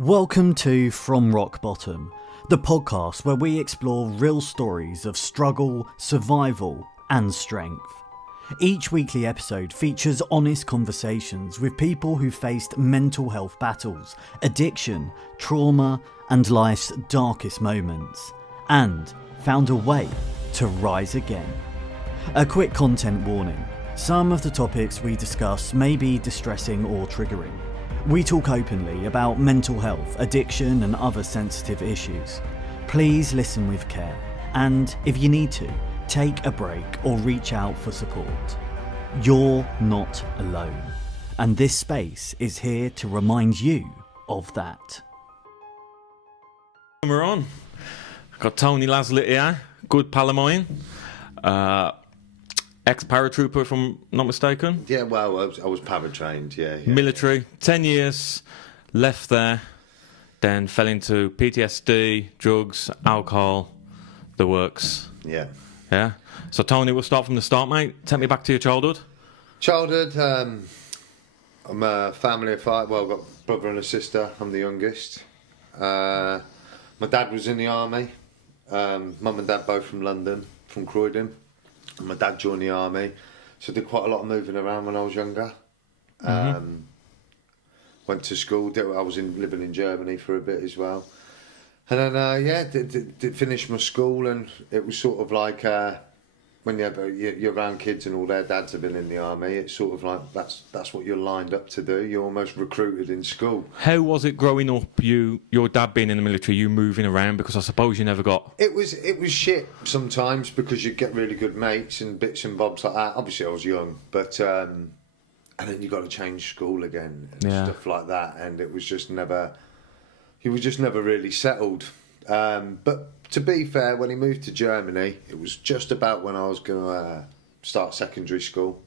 Welcome to From Rock Bottom, the podcast where we explore real stories of struggle, survival, and strength. Each weekly episode features honest conversations with people who faced mental health battles, addiction, trauma, and life's darkest moments, and found a way to rise again. A quick content warning: some of the topics we discuss may be distressing or triggering. We talk openly about mental health, addiction, and other sensitive issues. Please listen with care, and if you need to, take a break or reach out for support. You're not alone, and this space is here to remind you of that. We're on. Got Tony Laslett here, good pal of mine. Ex-paratrooper, if I'm not mistaken. Yeah, well, I was para-trained, yeah. Military, 10 years, left there, then fell into PTSD, drugs, alcohol, the works. Yeah. Yeah? So, Tony, we'll start from the start, mate. Take me back to your childhood. Childhood, I'm a family of five. Well, I've got a brother and a sister. I'm the youngest. My dad was in the army. Mum and dad both from London, from Croydon. And my dad joined the army, so I did quite a lot of moving around when I was younger. Went to school. I was living in Germany for a bit as well, and then did finish my school. And it was sort of like when you're around kids and all their dads have been in the army. It's sort of like that's what you're lined up to do. You're almost recruited in school. How was it growing up? Your dad being in the military, you moving around, because I suppose you never got. It was shit sometimes because you get really good mates and bits and bobs like that. Obviously, I was young, but and then you got to change school again and stuff like that, and it was just never. He was just never really settled. But to be fair, when he moved to Germany, it was just about when I was going to start secondary school.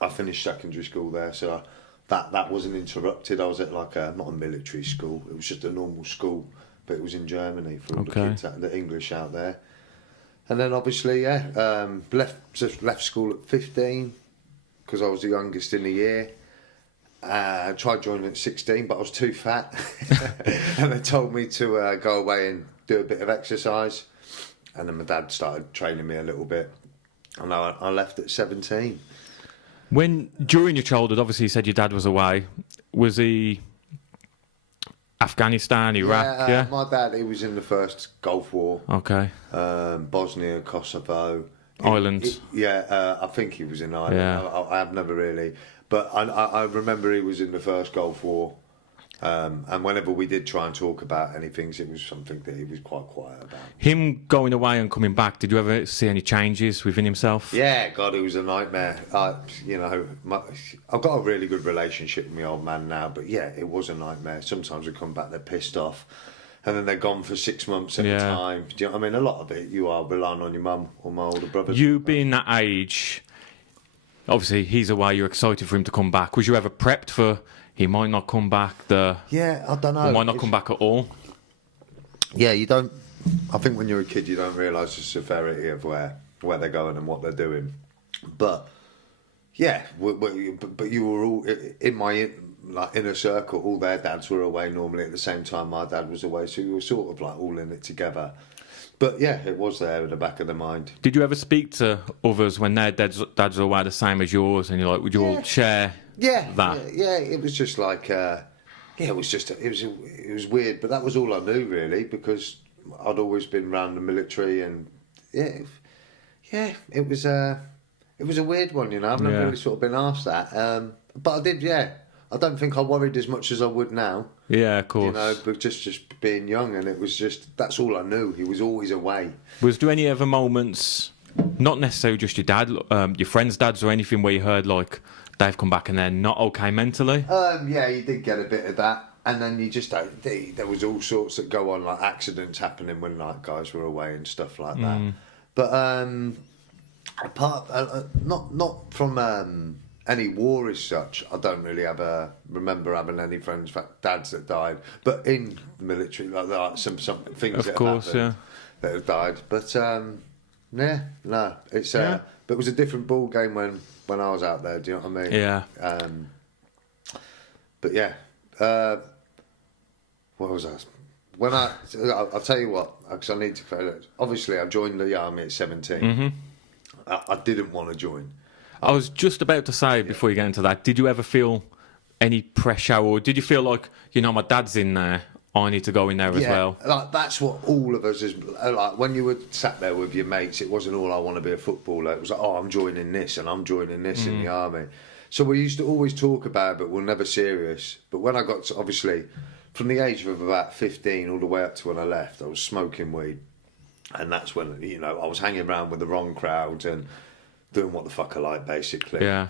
I finished secondary school there, so that wasn't interrupted. I was at not a military school. It was just a normal school, but it was in Germany for all the kids, the English out there. And then obviously, left school at 15 because I was the youngest in the year. I tried joining at 16, but I was too fat. And they told me to go away and do a bit of exercise. And then my dad started training me a little bit. And I left at 17. During your childhood, obviously you said your dad was away. Was he Afghanistan, Iraq? Yeah, my dad, he was in the first Gulf War. Okay. Bosnia, Kosovo. Ireland. I think he was in Ireland. Yeah. I have never really. But I remember he was in the first Gulf War. And whenever we did try and talk about anything, it was something that he was quite quiet about. Him going away and coming back, did you ever see any changes within himself? Yeah, God, it was a nightmare. I've got a really good relationship with my old man now, but yeah, it was a nightmare. Sometimes we come back, they're pissed off, and then they're gone for 6 months at a time. Do you know what I mean? A lot of it, you are relying on your mum or my older brother. You being that age, obviously he's away, you're excited for him to come back. Was you ever prepped for... He might not come back. Yeah, I don't know. Or might not come back at all. Yeah, you don't. I think when you're a kid, you don't realise the severity of where they're going and what they're doing. But yeah, but you were all in my inner circle. All their dads were away normally at the same time my dad was away, so we were sort of like all in it together. But yeah, it was there in the back of the mind. Did you ever speak to others when their dads were away the same as yours, and you're like, would you all share? Yeah, it was just like, it was weird, but that was all I knew really, because I'd always been around the military, and it was a weird one, you know. I've never really sort of been asked that, but I did, I don't think I worried as much as I would now. Yeah, of course. You know, but just being young, and it was just, that's all I knew. He was always away. Was there any other moments, not necessarily just your dad, your friends' dads or anything, where you heard like, they've come back and they're not okay mentally? Yeah, you did get a bit of that. And then you just don't... There was all sorts that go on, like accidents happening when like guys were away and stuff like that. But apart... not from any war as such, I don't really remember having any friends, in fact, dads that died. But in the military, like some things that have happened that have died. But it's... But it was a different ball game when I was out there, do you know what I mean? Yeah. But yeah, what was that? I'll tell you what, because I need to credit. Obviously, I joined the army at 17. Mm-hmm. I didn't want to join. I was just about to say, before you get into that, did you ever feel any pressure, or did you feel like, my dad's in there, I need to go in there as well? Like that's what all of us is like. When you were sat there with your mates, it wasn't all I want to be a footballer. It was like, I'm joining this and I'm joining this in the army. So we used to always talk about it, but we're never serious. But when I got to, obviously, from the age of about 15 all the way up to when I left, I was smoking weed. And that's when, I was hanging around with the wrong crowd and doing what the fuck I like, basically. Yeah.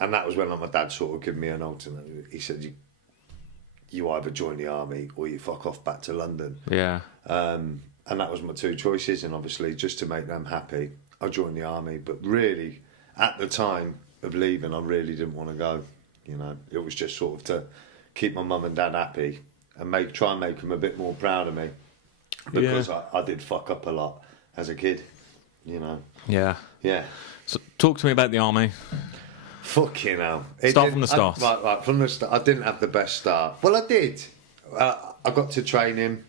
And that was when my dad sort of gave me an ultimatum. He said, you either join the army or you fuck off back to London. Yeah. And that was my two choices. And obviously, just to make them happy, I joined the army. But really, at the time of leaving, I really didn't want to go. It was just sort of to keep my mum and dad happy and try and make them a bit more proud of me. Because I did fuck up a lot as a kid, Yeah. Yeah. So talk to me about the army. Fucking hell. Start from the start. Right, from the start. I didn't have the best start. Well, I did. I got to training,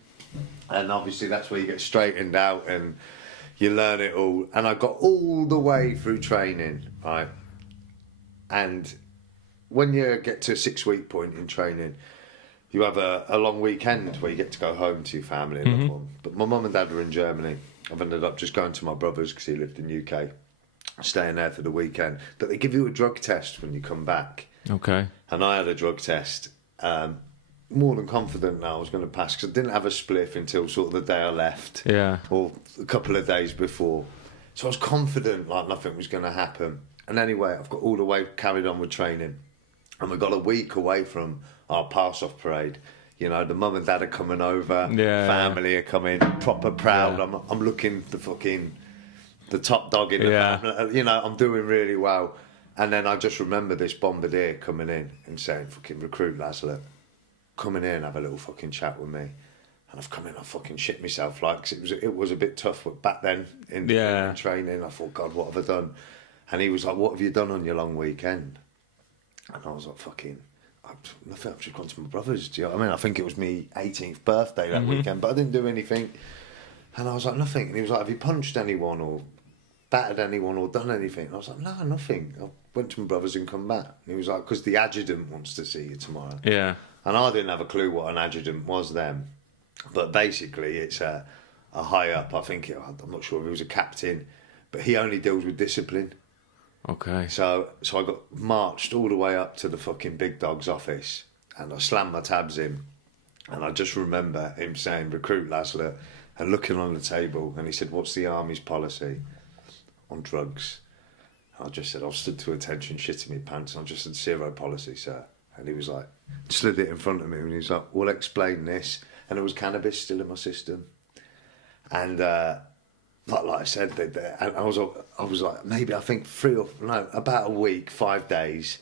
and obviously that's where you get straightened out and you learn it all. And I got all the way through training, right? And when you get to a 6-week point in training, you have a long weekend where you get to go home to your family and loved one. But my mum and dad were in Germany. I've ended up just going to my brother's because he lived in the UK, staying there for the weekend. But they give you a drug test when you come back. Okay. And I had a drug test. More than confident that I was going to pass because I didn't have a spliff until sort of the day I left. Yeah. Or a couple of days before. So I was confident like nothing was going to happen. And anyway, I've got all the way carried on with training. And we got a week away from our pass-off parade. The mum and dad are coming over. Yeah. Family are coming. Proper proud. Yeah. I'm looking the top dog in the family. I'm doing really well. And then I just remember this bombardier coming in and saying, fucking recruit Laszlo, come in here and have a little fucking chat with me. And I've come in, I fucking shit myself, like, cause it was a bit tough. But back then in training, I thought, God, what have I done? And he was like, what have you done on your long weekend? And I was like, fucking, nothing, I've just gone to my brother's. Do you know what I mean? I think it was my 18th birthday that weekend, but I didn't do anything. And I was like, nothing. And he was like, have you punched anyone or battered anyone or done anything? And I was like, no, nothing. I went to my brother's and come back. And he was like, because the adjutant wants to see you tomorrow. Yeah. And I didn't have a clue what an adjutant was then. But basically, it's a high up. I think, I'm not sure if he was a captain, but he only deals with discipline. Okay. So I got marched all the way up to the fucking big dog's office and I slammed my tabs in. And I just remember him saying, recruit Laszlo, and looking on the table. And he said, what's the army's policy on drugs? And I just said, I've stood to attention, shitting my pants. And I just said, 0 policy, sir. And he was like, slid it in front of me. And he was like, well, explain this. And there was cannabis still in my system. And like I said, and I was like, maybe I think about a week, 5 days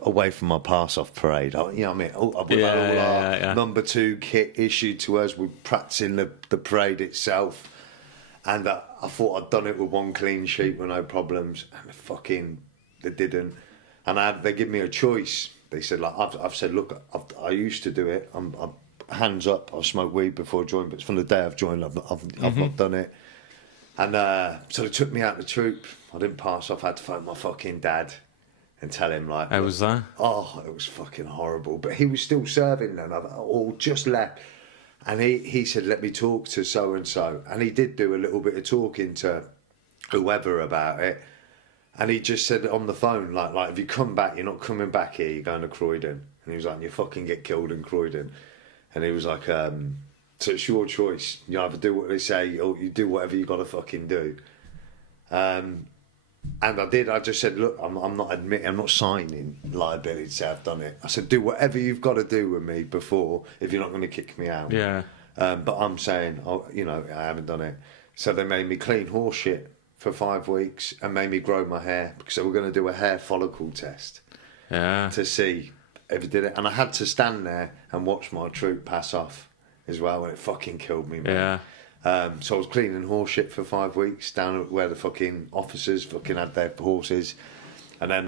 away from my pass-off parade. You know what I mean? We've had all our number 2 kit issued to us. We're practicing the parade itself. And I thought I'd done it with 1 clean sheet with no problems. And they didn't. And they give me a choice. They said, like, I've said, look, I used to do it. I'm hands up. I smoked weed before I joined, but from the day I've joined, I've not done it. And so they took me out the troop. I didn't pass off. I had to phone my fucking dad and tell him, like... How was that? Oh, it was fucking horrible. But he was still serving then, or just left. And he said, let me talk to so-and-so. And he did do a little bit of talking to whoever about it. And he just said on the phone, like if you come back, you're not coming back here, you're going to Croydon. And he was like, you fucking get killed in Croydon. And he was like... So it's your choice. You either do what they say or you do whatever you got to fucking do. And I did. I just said, look, I'm not signing liability to say I've done it. I said, do whatever you've got to do with me before if you're not going to kick me out. Yeah. But I'm saying, I haven't done it. So they made me clean horse shit for 5 weeks and made me grow my hair because they were going to do a hair follicle test. Yeah. To see if it did it. And I had to stand there and watch my troop pass off as well, and it fucking killed me, man. Yeah. So I was cleaning horse shit for 5 weeks down at where the fucking officers fucking had their horses. And then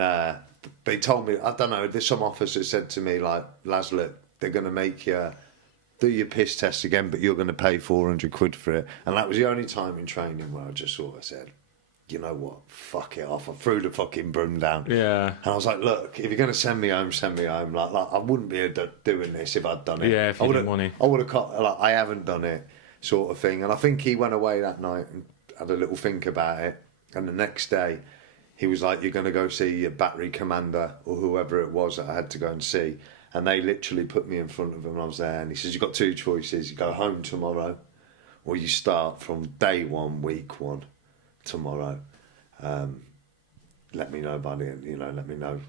they told me, I don't know, there's some officer said to me, like, Laszlo, they're going to make you do your piss test again, but you're going to pay 400 quid for it. And that was the only time in training where I just sort of said, you know what, fuck it off. I threw the fucking broom down. Yeah. And I was like, look, if you're going to send me home, send me home. Like I wouldn't be doing this if I'd done it. Yeah, if you didn't want it. I would have cut, like, I haven't done it, sort of thing. And I think he went away that night and had a little think about it. And the next day, he was like, you're going to go see your battery commander or whoever it was that I had to go and see. And they literally put me in front of him and I was there. And he says, you've got two choices. You go home tomorrow or you start from day one, week one, tomorrow. Let me know, buddy. Let me know.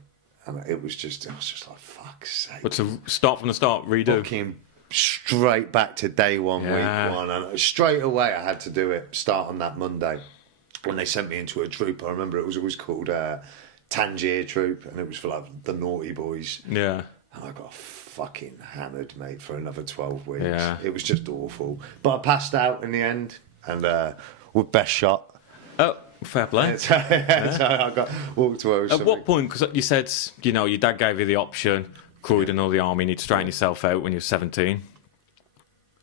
And I was just like, fuck's sake. But to start from the start, redo. Fucking straight back to day one, week one. And straight away I had to do it, start on that Monday. When they sent me into a troop, I remember it was always called Tangier Troop, and it was for like the naughty boys. Yeah. And I got fucking hammered, mate, for another 12 weeks. Yeah. It was just awful. But I passed out in the end, and with best shot. Oh, fair play. So I got walked away with At something. what point, because you said, your dad gave you the option, Croydon and all the army, you need to straighten yourself out when you're 17.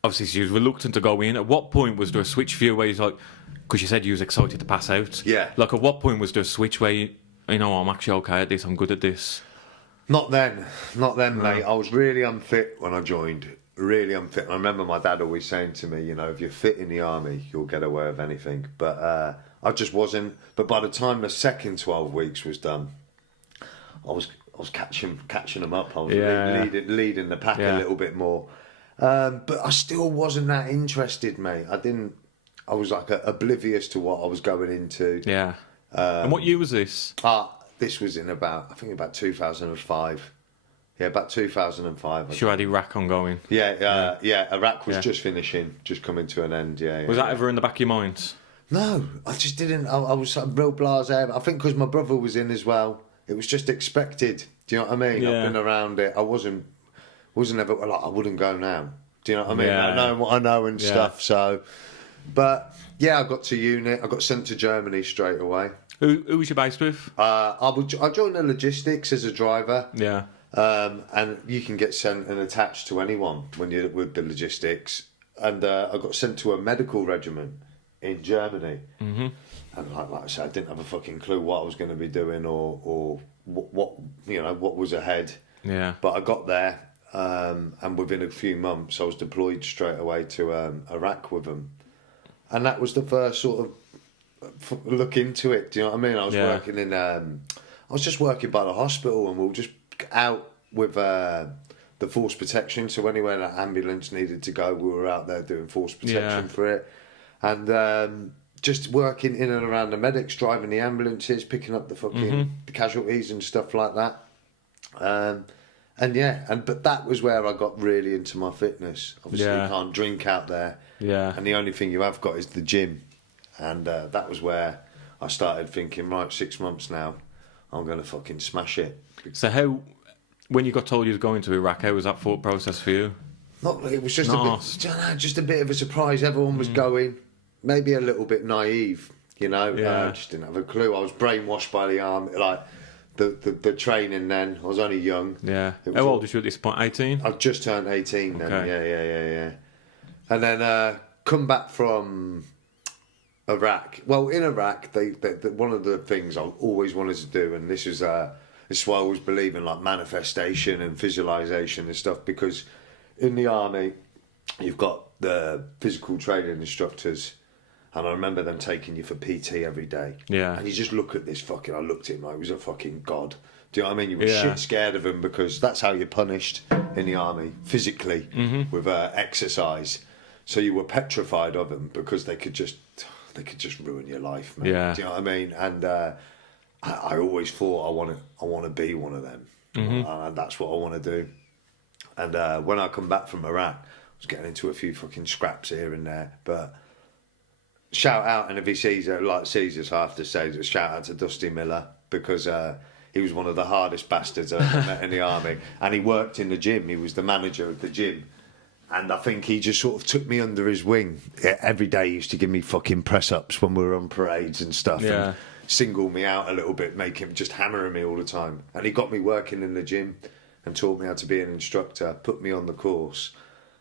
Obviously, so you was reluctant to go in. At what point was there a switch for you where you was like, because you said you was excited to pass out? Yeah. Like, at what point was there a switch where I'm actually okay at this, I'm good at this? Not then, mate. I was really unfit when I joined. Really unfit. I remember my dad always saying to me, if you're fit in the army, you'll get away with anything. But I just wasn't. But by the time the second 12 weeks was done, I was catching them up. I was leading the pack a little bit more. But I still wasn't that interested, mate. I was like oblivious to what I was going into. Yeah. And what year was this? This was in about 2005. Yeah, about 2005. Sure had Iraq ongoing. Yeah. Iraq was just finishing, just coming to an end. Yeah. Was that ever in the back of your mind? No, I just didn't. I was real blasé. I think because my brother was in as well, it was just expected. Do you know what I mean? Yeah. I've been around it. I wasn't ever like I wouldn't go now. Do you know what I mean? Yeah. I know what I know and stuff. So, but yeah, I got to unit. I got sent to Germany straight away. Who was you based with? I joined the logistics as a driver. Yeah. And you can get sent and attached to anyone when you're with the logistics. And I got sent to a medical regiment in Germany. Mm-hmm. And like I said, I didn't have a fucking clue what I was going to be doing or what was ahead. Yeah. But I got there, and within a few months, I was deployed straight away to Iraq with them. And that was the first sort of look into it. Do you know what I mean? I was working in. I was just working by the hospital, and we were just out with the force protection. So anywhere that ambulance needed to go, we were out there doing force protection for it, and just working in and around the medics, driving the ambulances, picking up the fucking the casualties and stuff like that. But that was where I got really into my fitness. Obviously, you can't drink out there. Yeah. And the only thing you have got is the gym. And that was where I started thinking, right, 6 months now, I'm going to fucking smash it. So when you got told you was going to Iraq, how was that thought process for you? It was just a bit of a surprise. Everyone was going, maybe a little bit naive, just didn't have a clue. I was brainwashed by the army, like the training then. I was only young. Yeah. How old was you at this point, 18? I'd just turned 18 then, okay. yeah. And then come back from Iraq. Well, in Iraq, they one of the things I always wanted to do, and this is why I always believe in like manifestation and visualization and stuff, because in the army, you've got the physical training instructors, and I remember them taking you for PT every day. Yeah. And you just look at this I looked at him like he was a fucking god. Do you know what I mean? You were shit scared of him, because that's how you're punished in the army, physically, with exercise. So you were petrified of them because they could just ruin your life, man. Yeah. Do you know what I mean? And I always thought I want to be one of them, and that's what I want to do. And when I come back from Iraq, I was getting into a few fucking scraps here and there. But shout out, and if he sees it, so I have to say, shout out to Dusty Miller, because he was one of the hardest bastards I ever met in the army, and he worked in the gym. He was the manager of the gym. And I think he just sort of took me under his wing. Every day he used to give me fucking press-ups when we were on parades and stuff. Yeah. And single me out a little bit, just hammering me all the time. And he got me working in the gym and taught me how to be an instructor, put me on the course.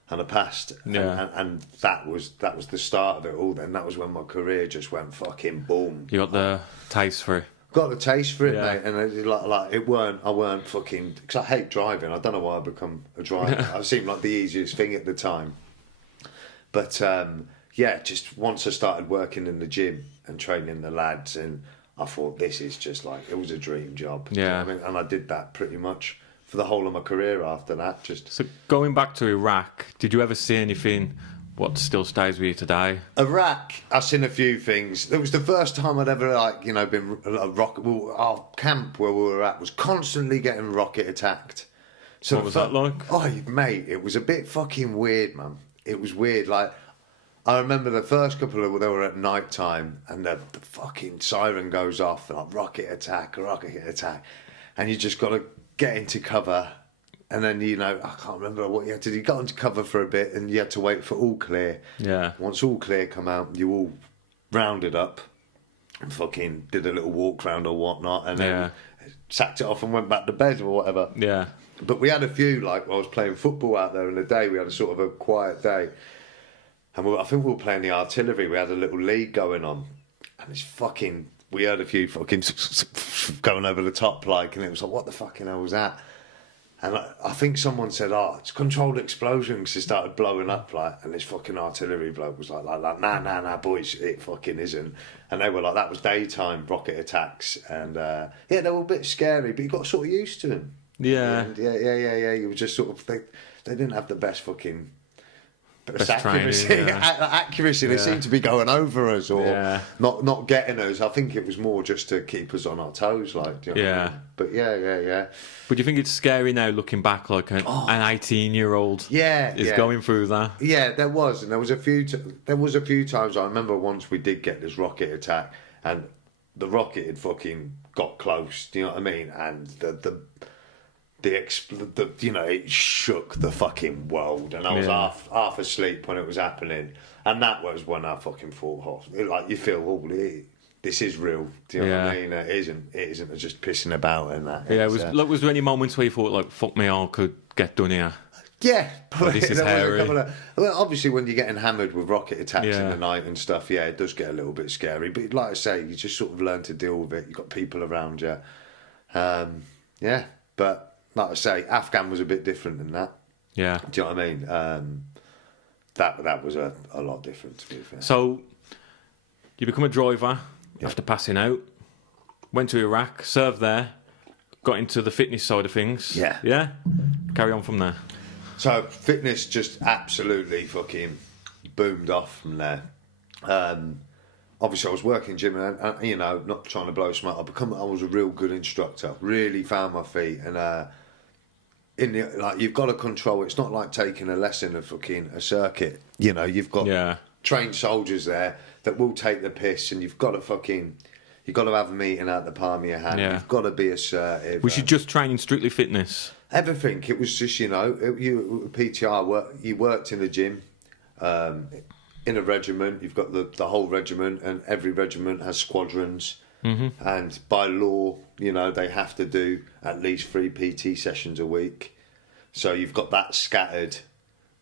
and I passed. And that was the start of it all. Then that was when my career just went fucking boom. You got the taste for it. Got the taste for it, mate, and I weren't fucking, because I hate driving. I don't know why I become a driver. It seemed like the easiest thing at the time. But just once I started working in the gym and training the lads, and I thought this is just like, it was a dream job. Yeah. You know what I mean? And I did that pretty much for the whole of my career after that. So going back to Iraq, did you ever see anything what still stays with you today? Iraq, I've seen a few things. It was the first time I'd ever, been our camp where we were at was constantly getting rocket attacked. So what was that like? Oh, mate, it was a bit fucking weird, man. It was weird. Like, I remember the first couple of, they were at night time, and the fucking siren goes off, and like, rocket attack, and you just got to get into cover. And then, I can't remember what you had to do. You got into cover for a bit and you had to wait for all clear. Yeah. Once all clear come out, you all rounded up and fucking did a little walk round or whatnot, and then sacked it off and went back to bed or whatever. Yeah. But we had a few, like, I was playing football out there in the day. We had a sort of a quiet day. And I think we were playing the artillery. We had a little league going on. And it's fucking, we heard a few fucking going over the top, like, and it was like, what the fucking hell was that? And I think someone said, it's controlled explosion, because it started blowing up, like, and this fucking artillery bloke was like, nah, boys, it fucking isn't. And they were like, that was daytime rocket attacks. And, they were a bit scary, but you got sort of used to them. Yeah. Yeah. You were just sort of, they didn't have the best fucking... Best accuracy. training, Accuracy. They seemed to be going over us or not getting us. I think it was more just to keep us on our toes, like. Do you know what I mean? But yeah. But do you think it's scary now, looking back, like an 18-year-old is going through that? Yeah, there was, and there was a few times. I remember once we did get this rocket attack, and the rocket had fucking got close. Do you know what I mean? And it shook the fucking world, and I was half asleep when it was happening, and that was when I fucking thought, like, you feel, this is real. Do you know what I mean? It isn't just pissing about and that. Yeah, was there any moments where you thought, like, fuck me, I could get done here? Yeah, this is hairy. Well, obviously, when you're getting hammered with rocket attacks in the night and stuff, it does get a little bit scary. But like I say, you just sort of learn to deal with it. You've got people around you. But like I say, Afghan was a bit different than that. Yeah. Do you know what I mean? That was a lot different, to be fair. So, you become a driver after passing out, went to Iraq, served there, got into the fitness side of things. Yeah. Yeah? Carry on from there. So, fitness just absolutely fucking boomed off from there. Obviously, I was working gym, and not trying to blow smoke. I was a real good instructor. Really found my feet, and you've got to control. It's not like taking a lesson of fucking a circuit. You've got trained soldiers there that will take the piss, and you've got to have a meeting out the palm of your hand. You've got to be assertive. Was you just training strictly fitness? Everything. It was just you PTR. You worked in the gym. In a regiment, you've got the whole regiment, and every regiment has squadrons. Mm-hmm. And by law, they have to do at least 3 PT sessions a week. So you've got that scattered.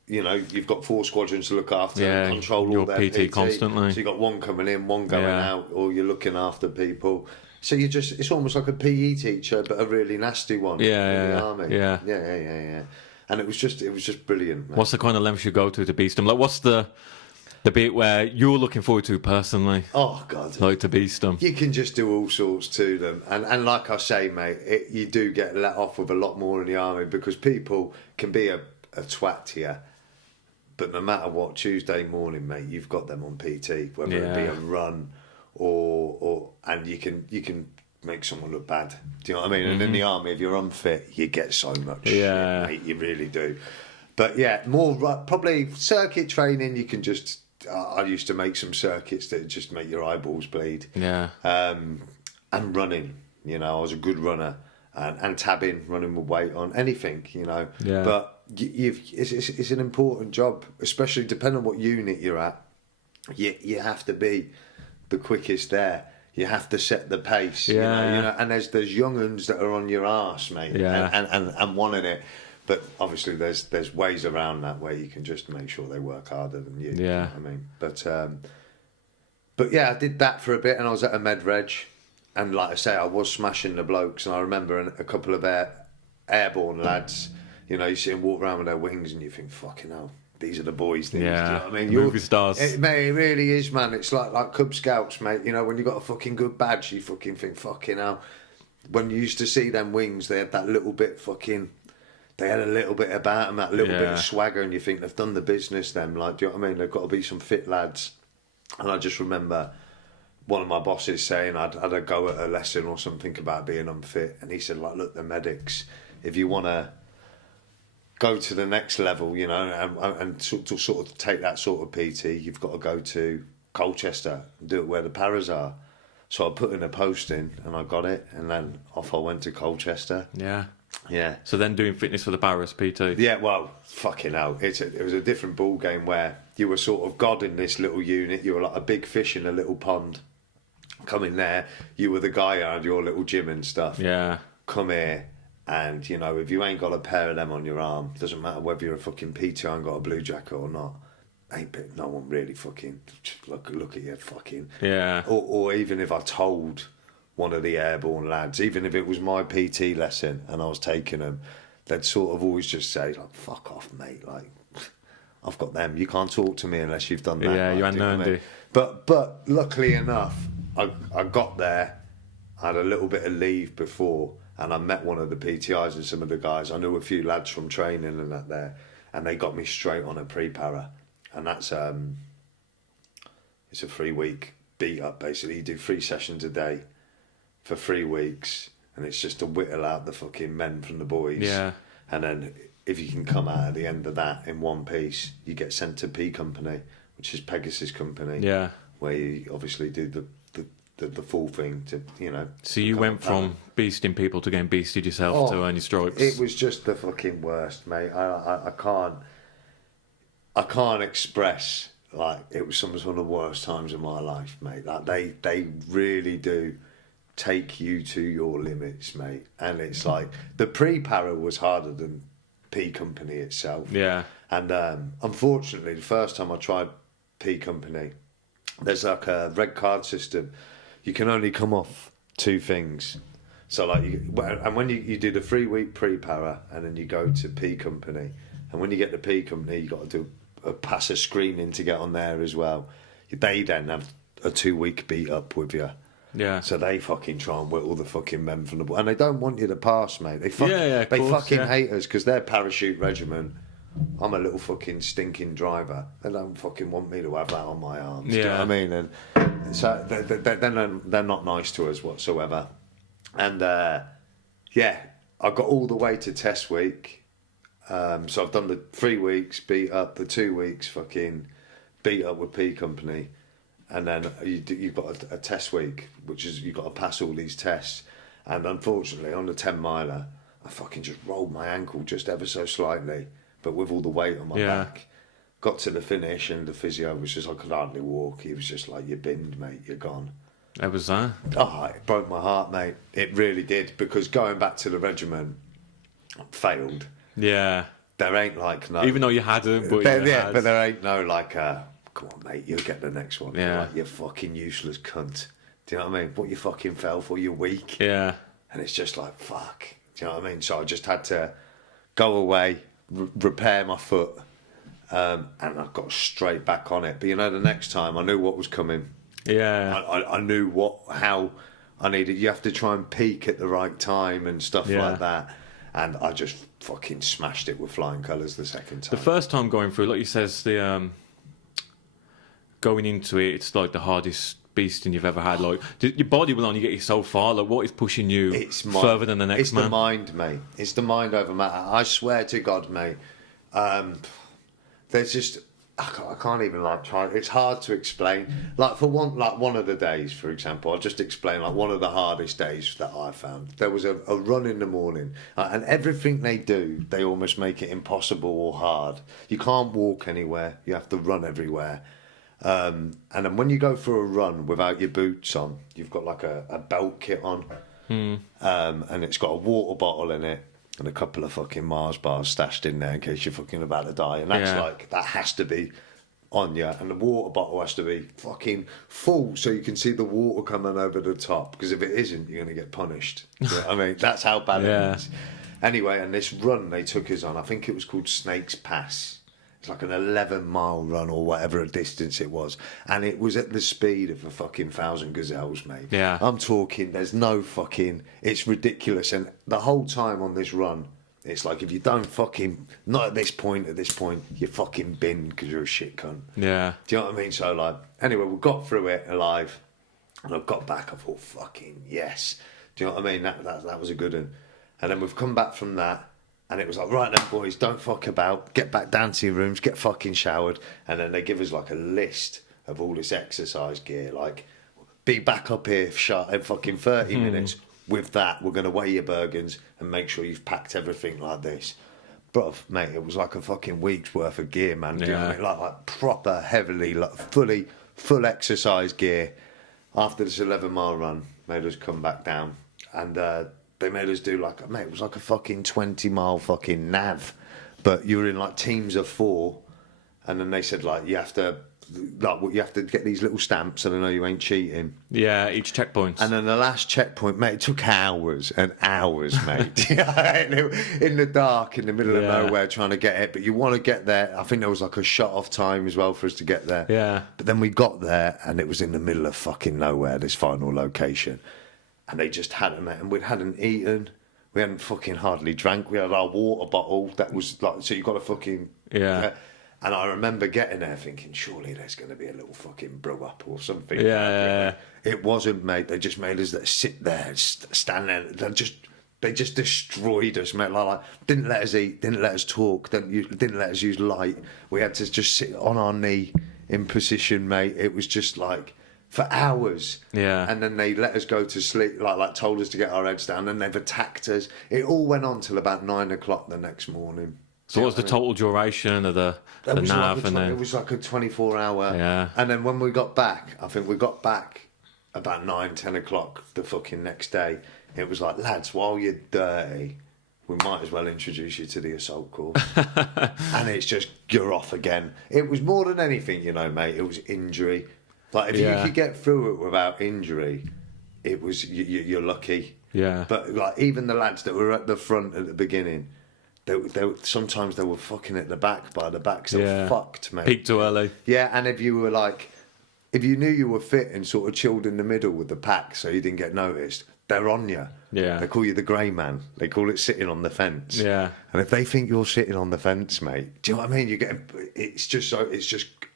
You've got 4 squadrons to look after and control all their PT constantly. So you've got one coming in, one going out, or you're looking after people. So it's almost like a PE teacher, but a really nasty one in the army. Yeah. And it was just brilliant, man. What's the kind of lengths you go to beast them? Like, what's the bit where you're looking forward to personally? Oh, God. Like, to beast them. You can just do all sorts to them. And like I say, mate, you do get let off with a lot more in the army, because people can be a twat to you. But no matter what, Tuesday morning, mate, you've got them on PT, whether it be a run and you can make someone look bad. Do you know what I mean? Mm-hmm. And in the army, if you're unfit, you get so much shit, mate. You really do. But more probably circuit training. You can just. I used to make some circuits that just make your eyeballs bleed. Yeah. And running. I was a good runner, and tabbing, running with weight on, anything. Yeah. But it's an important job, especially depending on what unit you're at. You have to be the quickest there. You have to set the pace. And there's young uns that are on your arse, mate. Yeah. And wanting it. But obviously, there's ways around that where you can just make sure they work harder than you. Yeah. You know what I mean? But yeah, I did that for a bit, and I was at a med reg, and like I say, I was smashing the blokes, and I remember a couple of airborne lads. You know, you see them walk around with their wings, and you think, "Fucking hell, these are the boys." These, Yeah, do you know what I mean? movie stars. Mate, it really is, man. It's like Cub Scouts, mate. You know, when you got a fucking good badge, you fucking think, "Fucking hell." When you used to see them wings, they had that little bit fucking. They had a little bit about them, that little bit of swagger, and you think they've done the business. Them, like, do you know what I mean? They've got to be some fit lads. And I just remember one of my bosses saying I'd had a go at a lesson or something about being unfit, and he said, like, look, the medics, if you want to go to the next level, you know, and sort of take that sort of PT, you've got to go to Colchester and do it where the paras are. So I put in a post in, and I got it, and then off I went to Colchester. Yeah. Yeah. So then doing fitness for the Paris PT. Yeah, well, fucking hell. It was a different ball game where you were sort of God in this little unit. You were like a big fish in a little pond. Come in there, you were the guy around your little gym and stuff. Yeah. Come here, and, you know, if you ain't got a pair of them on your arm, doesn't matter whether you're a fucking PT and got a blue jacket or not. No one really fucking look at you fucking. Yeah. Or even if I told one of the airborne lads, even if it was my PT lesson and I was taking them, they'd sort of always just say, like, fuck off, mate, like, I've got them, you can't talk to me unless you've done that. Yeah, like, you hadn't earned it. But luckily enough, I got there, I had a little bit of leave before, and I met one of the PTIs and some of the guys. I knew a few lads from training and that there, and they got me straight on a pre-para, and that's it's a 3-week beat up, basically. You do 3 sessions a day for 3 weeks, and it's just to whittle out the fucking men from the boys. Yeah. And then if you can come out at the end of that in one piece, you get sent to P Company, which is Pegasus Company. Yeah. Where you obviously do the full thing to, you know. So you went from beasting people to getting beasted yourself to earn your stripes. It was just the fucking worst, mate. I can't express, like, it was some of the worst times of my life, mate. Like, they really do take you to your limits, mate. And it's like the pre-para was harder than P Company itself. Yeah. And unfortunately, the first time I tried P Company, there's like a red card system. You can only come off 2 things. So like, and when you do the 3-week pre-para, and then you go to P Company, and when you get to P Company, you got to do pass a screening to get on there as well. They then have a 2-week beat up with you. Yeah. So they fucking try and whittle the fucking men from the ball, and they don't want you to pass, mate. They course, fucking hate us because they're parachute regiment. I'm a little fucking stinking driver. They don't fucking want me to have that on my arms. Yeah. Do you know what I mean? And so they're not nice to us whatsoever. And yeah, I got all the way to test week. So I've done the 3 weeks beat up, the 2 weeks fucking beat up with P Company. And then you've got a test week, which is you've got to pass all these tests. And unfortunately, on the 10 miler, I fucking just rolled my ankle just ever so slightly, but with all the weight on my back. Got to the finish, and the physio was just, I could hardly walk. He was just like, "You're binned, mate. You're gone." That was that. Oh, it broke my heart, mate. It really did, because going back to the regiment, failed. Yeah. There ain't like no. Even though you hadn't, but but there ain't no like come on, mate, you'll get the next one. Yeah. Like, you fucking useless cunt. Do you know what I mean? What you fucking fell for, you're weak. Yeah. And it's just like, fuck. Do you know what I mean? So I just had to go away, repair my foot, and I got straight back on it. But you know, the next time I knew what was coming. Yeah. I knew how I needed. You have to try and peak at the right time and stuff like that. And I just fucking smashed it with flying colours the second time. The first time going through, like you says, the going into it, it's like the hardest beasting you've ever had. Like, your body will only get you so far. Like, what is pushing you further than the next it's man? It's the mind, mate. It's the mind over matter. I swear to God, mate. There's just I can't even like try. It's hard to explain. Like for one of the days, for example, I'll just explain. Like one of the hardest days that I found. There was a run in the morning, and everything they do, they almost make it impossible or hard. You can't walk anywhere. You have to run everywhere. And then when you go for a run without your boots on, you've got like a belt kit on, and it's got a water bottle in it, and a couple of fucking Mars bars stashed in there in case you're fucking about to die. And that's like, that has to be on you. And the water bottle has to be fucking full so you can see the water coming over the top. Because if it isn't, you're going to get punished. You know what I mean, that's how bad it is. Anyway, and this run they took us on, I think it was called Snake's Pass. It's like an 11-mile run or whatever distance it was. And it was at the speed of a fucking 1,000 gazelles, mate. Yeah. I'm talking, there's no fucking... It's ridiculous. And the whole time on this run, it's like, if you don't fucking... Not at this point, you're fucking binned because you're a shit cunt. Yeah. Do you know what I mean? So, like... Anyway, we got through it alive. And I got back, I thought, fucking yes. Do you know what I mean? That was a good one. And then we've come back from that. And it was like, right then, boys, don't fuck about. Get back down to your rooms, get fucking showered. And then they give us like a list of all this exercise gear. Like, be back up here in fucking 30 minutes. With that, we're going to weigh your Bergens and make sure you've packed everything like this. Bruv, mate, it was like a fucking week's worth of gear, man. Do you know what I mean? Like proper, heavily, like full exercise gear. After this 11-mile run, made us come back down. And... they made us do like, mate, it was like a fucking 20-mile fucking nav. But you were in like teams of 4. And then they said, like, you have to get these little stamps so they know you ain't cheating. Yeah, each checkpoint. And then the last checkpoint, mate, it took hours and hours, mate. In the dark, in the middle of nowhere, trying to get it. But you want to get there. I think there was like a shut-off time as well for us to get there. Yeah. But then we got there, and it was in the middle of fucking nowhere, this final location. And they just hadn't, mate. And we hadn't eaten. We hadn't fucking hardly drank. We had our water bottle that was like, so you got to fucking... Yeah. And I remember getting there thinking, surely there's going to be a little fucking brew up or something. Yeah. It wasn't, mate. They just made us sit there, stand there. They just destroyed us, mate. Like, didn't let us eat, didn't let us talk, didn't let us use light. We had to just sit on our knee in position, mate. It was just like... for hours. Yeah. And then they let us go to sleep, like told us to get our heads down, and they've attacked us. It all went on till about 9 o'clock the next morning. So what was the total duration of the nav? It was like a 24-hour. Yeah. And then when we got back, I think we got back about 9, 10 o'clock the fucking next day. It was like, lads, while you're dirty, we might as well introduce you to the assault course. And it's just, you're off again. It was more than anything, you know, mate, it was injury. Like, if you could get through it without injury, it was you're lucky. Yeah. But like, even the lads that were at the front at the beginning, they sometimes they were fucking at the back by the backs. They were fucked, mate. Peaked too early. Yeah, and if you knew you were fit and sort of chilled in the middle with the pack, so you didn't get noticed, they're on you. Yeah. They call you the grey man. They call it sitting on the fence. Yeah. And if they think you're sitting on the fence, mate, do you know what I mean? It's just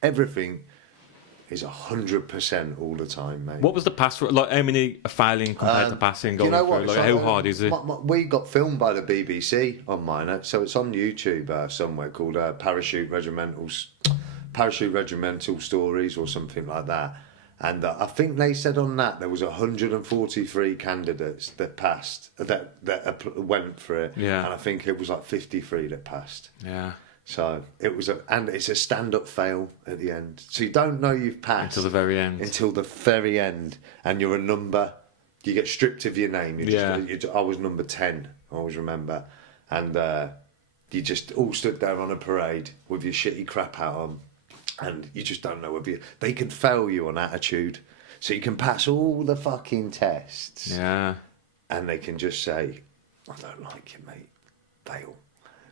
everything is 100% all the time, mate. What was the pass? Like, how many are failing compared to passing? Going through? Like, how hard is it? We got filmed by the BBC on mine, so it's on YouTube somewhere called Parachute Regimental Stories or something like that. And I think they said on that there was 143 candidates that passed, that went for it. Yeah. And I think it was like 53 that passed. Yeah. So it was and it's a stand-up fail at the end. So you don't know you've passed until the very end. And you're a number. You get stripped of your name. I was number 10. I always remember, and you just all stood there on a parade with your shitty crap hat on, and you just don't know whether they can fail you on attitude. So you can pass all the fucking tests. Yeah. And they can just say, "I don't like you, mate. Fail."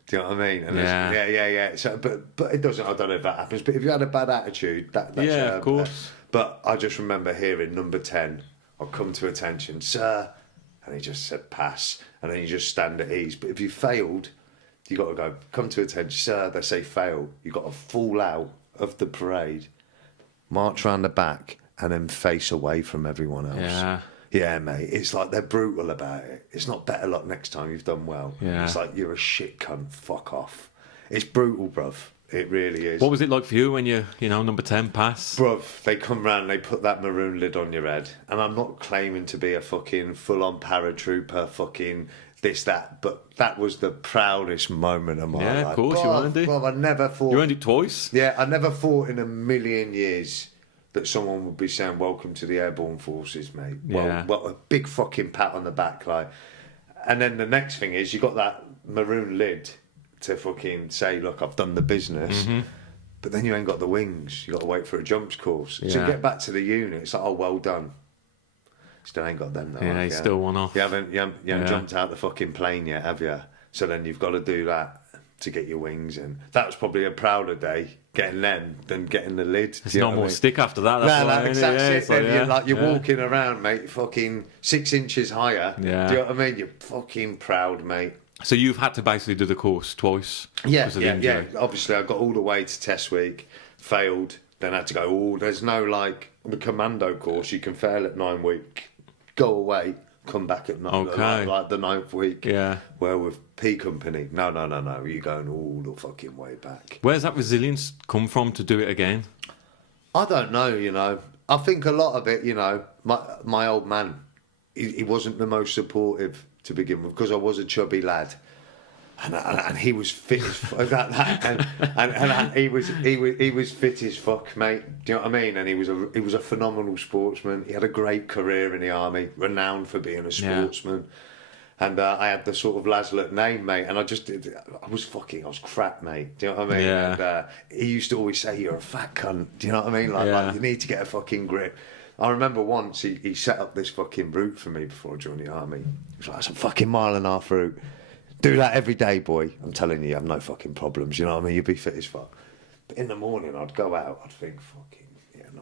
Do you know what I mean? And yeah. So, but it doesn't. I don't know if that happens. But if you had a bad attitude, that's of course. But I just remember hearing number 10. I'll come to attention, sir, and he just said pass, and then you just stand at ease. But if you failed, you got to go come to attention, sir. They say fail. You got to fall out of the parade, march around the back, and then face away from everyone else. Yeah. Yeah, mate. It's like they're brutal about it. It's not better luck next time you've done well. Yeah. It's like, you're a shit cunt. Fuck off. It's brutal, bruv. It really is. What was it like for you when you number 10 pass? Bruv, they come round, they put that maroon lid on your head. And I'm not claiming to be a fucking full-on paratrooper, fucking this, that. But that was the proudest moment of my life. Yeah, of course, you earned it. Bruv, I never thought... You earned it twice? Yeah, I never thought in a million years that someone would be saying, welcome to the Airborne Forces, mate. Yeah. Well, a big fucking pat on the back, like. And then the next thing is, you got maroon lid to fucking say, look, I've done the business. But then you ain't got the wings. You got to wait for a jumps course. So you get back to the unit. It's like, oh, well done. Still ain't got them though. Yeah, you still one off. You haven't jumped out the fucking plane yet, have you? So then you've got to do that to get your wings in. That was probably a prouder day getting them than getting the lid. It's no more stick after that. That's That's it. You're walking around, mate, fucking 6 inches higher. Yeah. Do you know what I mean? You're fucking proud, mate. So you've had to basically do the course twice. Yeah. Obviously, I got all the way to test week, failed, then had to go. Oh, there's no like the commando course. You can fail at 9 week, go away, come back at 9. Okay. Like the 9th week. Yeah. Where with P Company, no. You're going all the fucking way back. Where's that resilience come from to do it again? I don't know. I think a lot of it. My old man, he wasn't the most supportive to begin with because I was a chubby lad, and he was fit as fuck. And he was fit as fuck, mate. Do you know what I mean? And he was a phenomenal sportsman. He had a great career in the army, renowned for being a sportsman. Yeah. And I had the sort of Laszlo name, mate. And I was crap, mate. Do you know what I mean? Yeah. And he used to always say, "You're a fat cunt." Do you know what I mean? Like you need to get a fucking grip. I remember once he set up this fucking route for me before I joined the army. He was like, "It's a fucking 1.5 mile route. Do that every day, boy. I'm telling you, you have no fucking problems. You know what I mean? You'll be fit as fuck." But in the morning, I'd go out. I'd think, "Fucking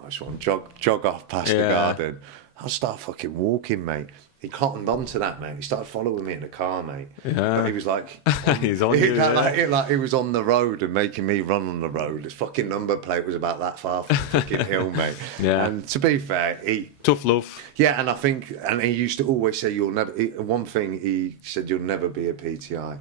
nice one." Jog off past the garden. I'd start fucking walking, mate. He cottoned onto that, mate. He started following me in the car, mate. Yeah. But he was like, he's on you. Like he was on the road and making me run on the road. His fucking number plate was about that far from the fucking hill, mate. Yeah. And to be fair, tough love. Yeah, and I think, and he used to always say, one thing he said, "You'll never be a PTI."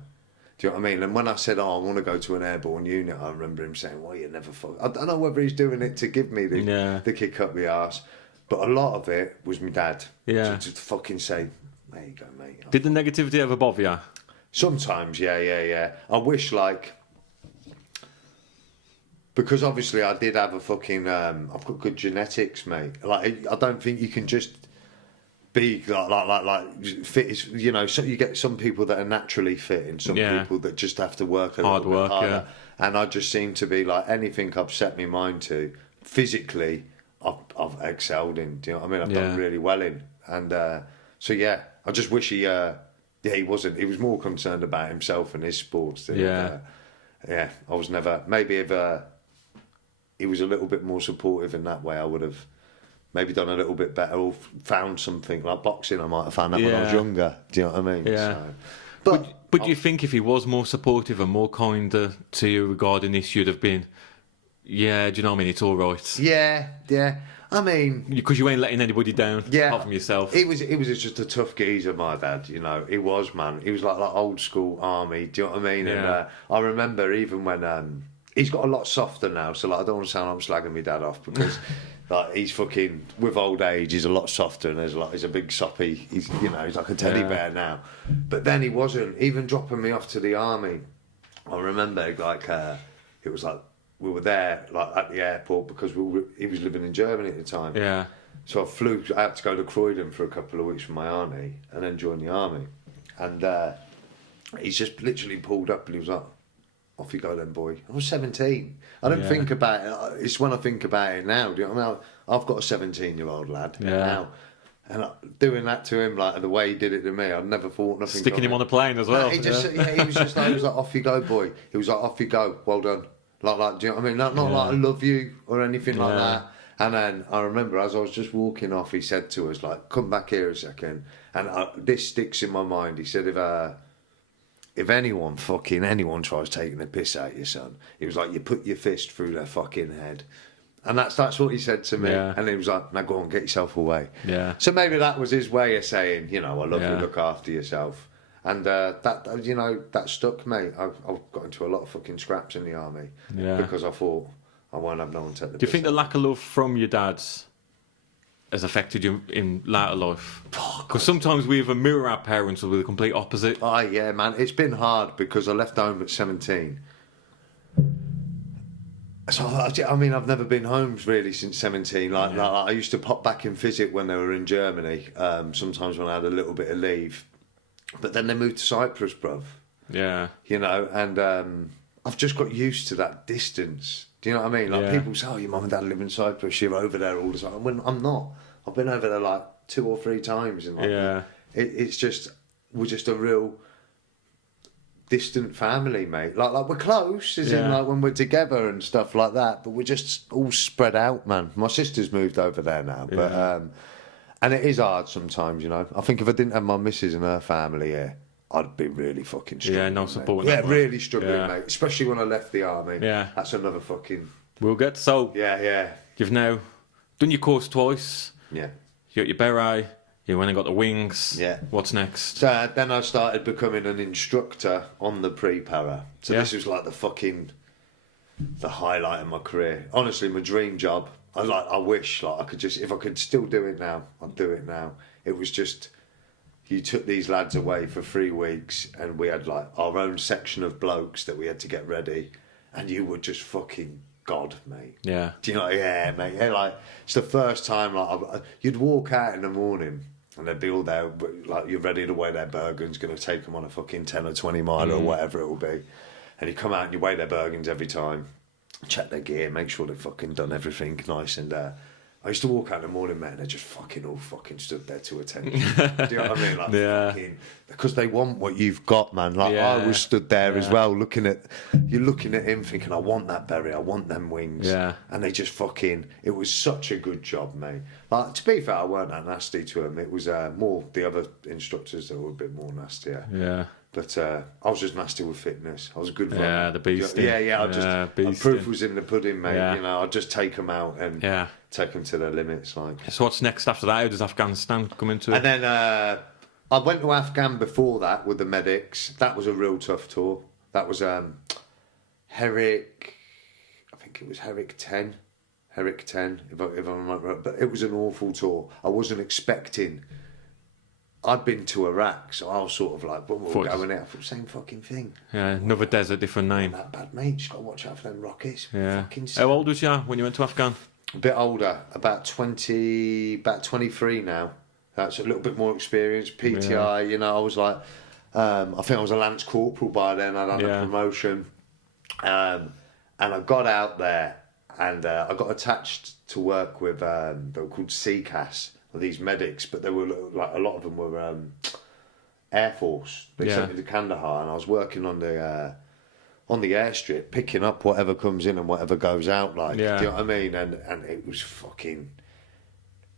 Do you know what I mean? And when I said, "Oh, I want to go to an airborne unit," I remember him saying, "Well, you never fuck." I don't know whether he's doing it to give me the kick up the arse, but a lot of it was my dad. Yeah. To fucking say, "There you go, mate." Did the negativity ever bother you? Sometimes, yeah. I wish, because obviously I did have a fucking, I've got good genetics, mate. Like, I don't think you can just be like fit as, so you get some people that are naturally fit and some people that just have to work a little bit harder. Yeah. And I just seem to be like, anything I've set my mind to, physically, I've excelled in. Do you know what I mean? I've done really well in. And so, yeah. I just wish he wasn't. He was more concerned about himself and his sports. Than, I was never. Maybe if he was a little bit more supportive in that way, I would have maybe done a little bit better or found something like boxing. I might have found that when I was younger. Do you know what I mean? Yeah. So, but do you think if he was more supportive and more kinder to you regarding this, you'd have been, do you know what I mean? It's all right. Yeah. I mean, because you ain't letting anybody down, apart from yourself. He was just a tough geezer, my dad. He was, man. He was like old school army. Do you know what I mean? Yeah. And I remember even when he's got a lot softer now. So I don't want to sound like I'm slagging my dad off because he's fucking with old age. He's a lot softer and he's a big soppy. He's like a teddy bear now. But then he wasn't even dropping me off to the army. I remember it was like. We were there at the airport because he was living in Germany at the time. Yeah. So I had to go to Croydon for a couple of weeks with my auntie and then join the army. And he's just literally pulled up and he was like, "Off you go then, boy." I was 17. I don't think about it. It's when I think about it now. Do you know what I mean? I've got a 17-year-old lad now. And doing that to him, like the way he did it to me, I'd never thought nothing. Sticking him on a plane as well. He was just like, "Off you go, boy." He was like, "Off you go. Well done." Like, do you know what I mean? Not like "I love you" or anything like that. And then I remember as I was just walking off, he said to us, like, "Come back here a second." And this sticks in my mind. He said, if anyone tries taking the piss out of your son, he was like, "You put your fist through their fucking head." And that's what he said to me. Yeah. And he was like, "Now go on, get yourself away." Yeah. So maybe that was his way of saying, "I love you, look after yourself." And that stuck, mate. I've got into a lot of fucking scraps in the army because I thought I won't have no one take the piss. Do you think the lack of love from your dads has affected you in later life? Because sometimes we either mirror our parents or we're the complete opposite. Oh, yeah, man. It's been hard because I left home at 17. So, I mean, I've never been home really since 17. Like I used to pop back and visit when they were in Germany, sometimes when I had a little bit of leave. But then they moved to Cyprus, bruv. Yeah. You know, and I've just got used to that distance. Do you know what I mean? Like people say, "Oh, your mum and dad live in Cyprus. You're over there all the time." When I'm not. I've been over there like 2 or 3 times, and like, it's just we're just a real distant family, mate. Like we're close, as in like when we're together and stuff like that. But we're just all spread out, man. My sister's moved over there now, but and it is hard sometimes, you know. I think if I didn't have my missus and her family here, I'd be really fucking struggling. Yeah, no support. Yeah, really struggling, mate. Especially when I left the army. Yeah, that's another fucking. We'll get so. Yeah. You've now done your course twice. Yeah. You got your beret. You went and got the wings. Yeah. What's next? So then I started becoming an instructor on the pre-para. So this was like the highlight of my career. Honestly, my dream job. I wish I could just, if I could still do it now, I'd do it now. It was just, you took these lads away for 3 weeks and we had like our own section of blokes that we had to get ready, and you were just fucking God, mate. Yeah. Do you know? Yeah, mate. Yeah, like it's the first time you'd walk out in the morning and they'd be all there, like you're ready to weigh their Bergen's, going to take them on a fucking 10 or 20 mile or whatever it will be, and you come out and you weigh their Bergen's every time, check their gear, make sure they've fucking done everything nice, and I used to walk out in the morning, mate, and they just all stood there to attention. Do you know what I mean? Like, fucking, because they want what you've got, man. Like, I was stood there as well, looking at him thinking, I want that berry, I want them wings. Yeah. And they just it was such a good job, mate. Like, to be fair, I weren't that nasty to them. It was more the other instructors that were a bit more nastier. Yeah. But I was just nasty with fitness. I was a good runner. Yeah, the beast. Yeah. Proof was in the pudding, mate. Yeah. You know, I'd just take them out and take them to their limits. Like. So what's next after that? How does Afghanistan come into it? And then I went to Afghan before that with the medics. That was a real tough tour. That was Herrick. I think it was Herrick 10. Herrick 10, if I remember right. But it was an awful tour. I wasn't expecting. I'd been to Iraq, so I was sort of like, when we were going out, I thought, same fucking thing. Yeah, another desert, different name. Not that bad, mate. Just got to watch out for them rockets. Yeah. Fucking How old was you when you went to Afghan? A bit older, about 23 now. That's a little bit more experience. PTI, you know, I was like, I think I was a Lance Corporal by then. I'd had a promotion. And I got out there and I got attached to work with, they were called CCAS. These medics, but they were like a lot of them were Air Force. They sent me to Kandahar, and I was working on the airstrip, picking up whatever comes in and whatever goes out. Like, do you know what I mean? And it was fucking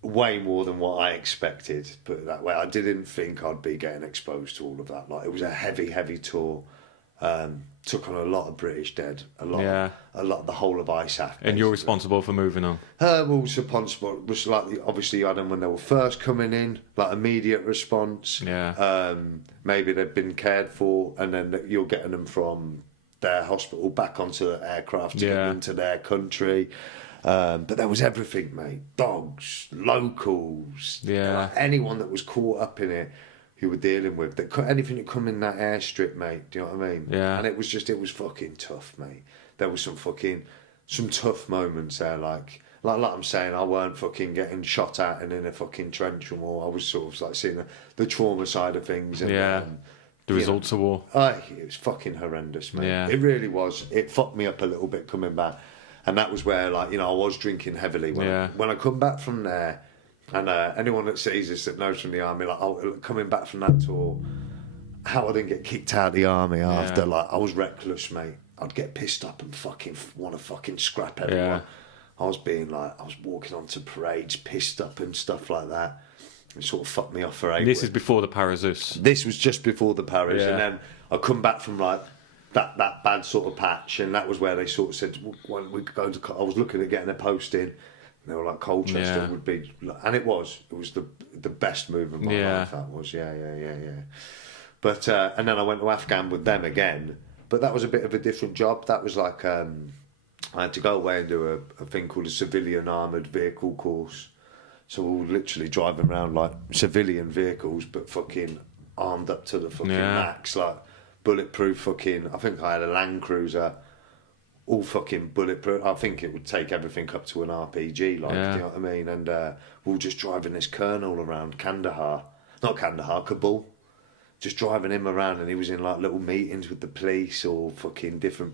way more than what I expected. Put it that way. I didn't think I'd be getting exposed to all of that. Like, it was a heavy tour. Took on a lot of British dead, a lot of the whole of ISAF. And you're responsible for moving on? Well, responsible was like obviously you had them when they were first coming in, like immediate response. Yeah. Maybe they've been cared for, and then you're getting them from their hospital back onto the aircraft to get into their country. But there was everything, mate. Dogs, locals, like anyone that was caught up in it. Who were dealing with anything that come in that airstrip, mate. Do you know what I mean? Yeah. And it was fucking tough, mate. There was some tough moments there. Like I'm saying, I weren't fucking getting shot at and in a fucking trench or more. I was sort of like seeing the trauma side of things. And, the results of war. It was fucking horrendous, mate. Yeah. It really was. It fucked me up a little bit coming back, and that was where, like, you know, I was drinking heavily when I come back from there. And anyone that sees this that knows from the army, like, coming back from that tour, how I didn't get kicked out of the army after, like, I was reckless, mate. I'd get pissed up and fucking want to fucking scrap everyone. I was walking onto parades, pissed up and stuff like that. It sort of fucked me off for 8 weeks. This is before the Parazus. This was just before the Paras, and then I come back from like that bad sort of patch, and that was where they sort of said, well, we could go to. I was looking at getting a post in. They were like Colchester would be, and it was the best move of my life. That was, But and then I went to Afghan with them again, but that was a bit of a different job. That was like I had to go away and do a thing called a civilian armoured vehicle course. So we were literally driving around like civilian vehicles, but fucking armed up to the fucking max, like bulletproof fucking. I think I had a Land Cruiser. All fucking bulletproof. I think it would take everything up to an RPG, like, do you know what I mean? And we were just driving this colonel around Kandahar. Not Kandahar, Kabul. just driving him around, and he was in like little meetings with the police or fucking different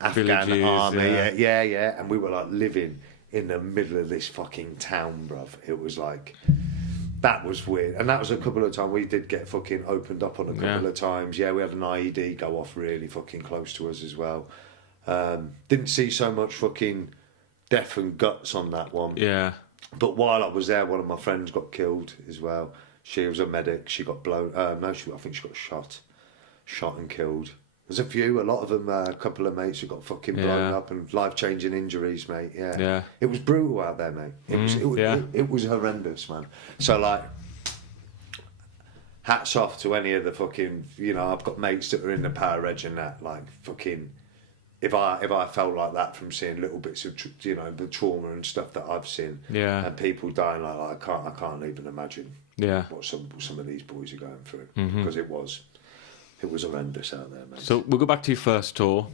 Afghan Villages, army. Yeah. And we were like living in the middle of this fucking town, bruv. It was like, that was weird. And that was a couple of times we did get fucking opened up on a couple of times. Yeah, we had an IED go off really fucking close to us as well. Didn't see so much fucking death and guts on that one. Yeah. But while I was there, one of my friends got killed as well. She was a medic. She got blown. I think she got shot and killed. There's a lot of them. A couple of mates who got fucking blown up and life-changing injuries, mate. Yeah. It was brutal out there, mate. It was horrendous, man. So like, hats off to any of the fucking. You know, I've got mates that are in the para reg and that. Like fucking, if I felt like that from seeing little bits of the trauma and stuff that I've seen, and people dying like that, I can't even imagine. Yeah. What some of these boys are going through, because it was horrendous out there, man. So we'll go back to your first tour.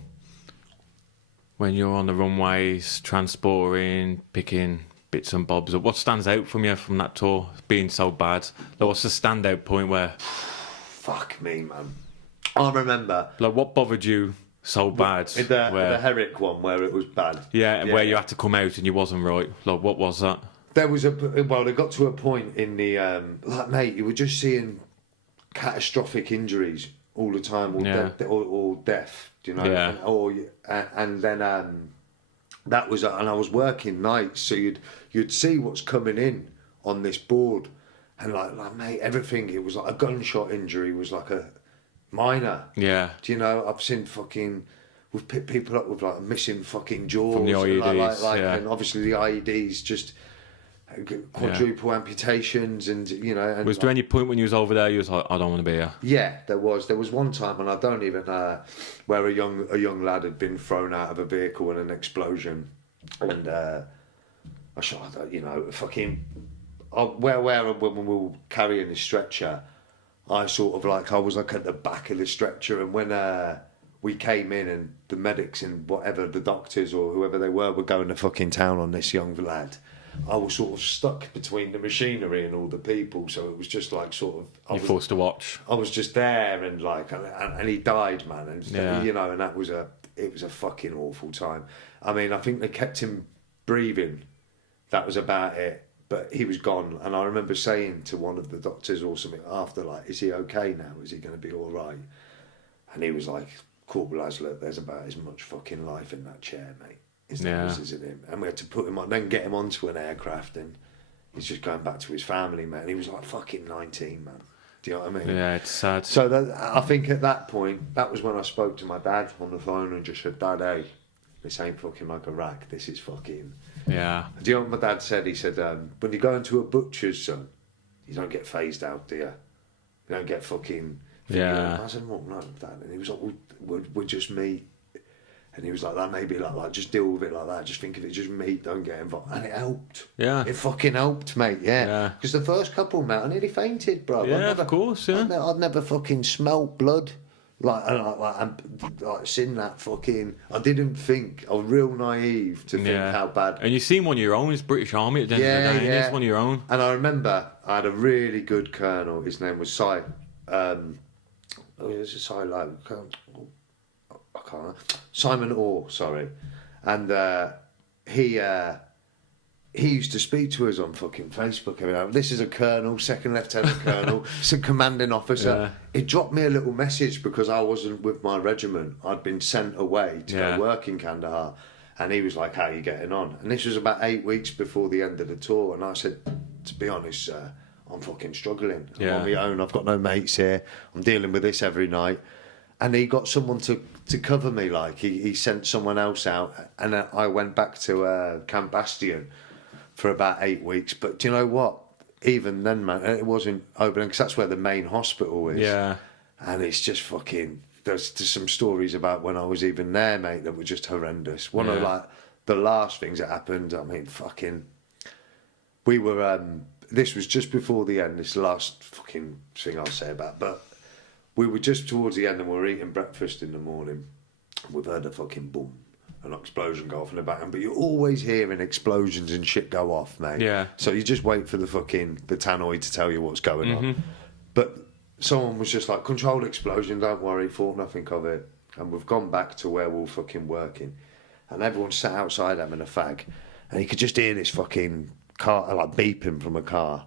When you're on the runways, transporting, picking bits and bobs up. What stands out from you from that tour, being so bad? Like, what's the standout point where... Fuck me, man. I remember... Like, what bothered you so bad? The Herrick one, where it was bad. Yeah, and where you had to come out and you wasn't right. Like, what was that? There was it got to a point in the... like, mate, you were just seeing catastrophic injuries all the time, or death, you know? Yeah. And then that was... And I was working nights, so you'd see what's coming in on this board. And like, mate, everything, it was like a gunshot injury was like a minor. Yeah. Do you know, I've seen fucking... We've picked people up with like missing fucking jaws. From the IEDs, and obviously the IEDs just... quadruple amputations, and you know. And was there any point when you was over there you was like, I don't want to be here? Yeah, there was one time, and I don't even where a young lad had been thrown out of a vehicle in an explosion, and I shot, fucking where when we were carrying the stretcher, I sort of like I was like at the back of the stretcher, and when we came in and the medics and whatever the doctors or whoever they were going to fucking town on this young lad, I was sort of stuck between the machinery and all the people, so it was just like sort of... You're forced to watch. I was just there, and like, and he died, man, and you know, and it was a fucking awful time. I mean, I think they kept him breathing. That was about it, but he was gone. And I remember saying to one of the doctors or something after, like, "Is he okay now? Is he going to be all right?" And he was like, "Corporal Aslett, there's about as much fucking life in that chair, mate. Is in him." And we had to put him on, then get him onto an aircraft, and he's just going back to his family, man. He was like fucking 19, man. Do you know what I mean? Yeah, it's sad. So I think at that point, that was when I spoke to my dad on the phone and just said, "Dad, hey, this ain't fucking like Iraq. This is fucking..." Yeah. Do you know what my dad said? He said, "When you go into a butcher's, son, you don't get phased out, do you? You don't get fucking..." Yeah. I said, "Well, no, Dad." And he was like, "We're just meat." And he was like, "That may be like just deal with it like that. Just think of it, just meat, don't get involved." And it helped. Yeah. It fucking helped, mate, yeah. Because the first couple, mate, I nearly fainted, bro. Yeah, of course, yeah. I'd never fucking smelt blood. Like seen that fucking... I didn't think... I was real naive to think how bad... And you seen one of your own, it's British Army at the end of the day, it's one of your own. And I remember I had a really good colonel, his name was Si... Simon Orr, sorry. And he used to speak to us on fucking Facebook every now. This is a colonel, second lieutenant colonel, it's a commanding officer. Yeah. He dropped me a little message because I wasn't with my regiment. I'd been sent away to go work in Kandahar. And he was like, "How are you getting on?" And this was about 8 weeks before the end of the tour. And I said, "To be honest, I'm fucking struggling. I'm on my own. I've got no mates here. I'm dealing with this every night." And he got someone to cover me. Like he sent someone else out, and I went back to Camp Bastion for about 8 weeks. But do you know what? Even then, man, it wasn't open because that's where the main hospital is. Yeah. And it's just fucking... There's some stories about when I was even there, mate, that were just horrendous. One of like the last things that happened. I mean, fucking... We were... this was just before the end. This is the last fucking thing I'll say about. But we were just towards the end, and we were eating breakfast in the morning. We've heard a fucking boom, an explosion go off in the background. But you're always hearing explosions and shit go off, mate. Yeah. So you just wait for the tannoy to tell you what's going on. But someone was just like, controlled explosion, don't worry, thought nothing of it. And we've gone back to where we were fucking working. And everyone sat outside having a fag. And you could just hear this fucking car, like beeping from a car.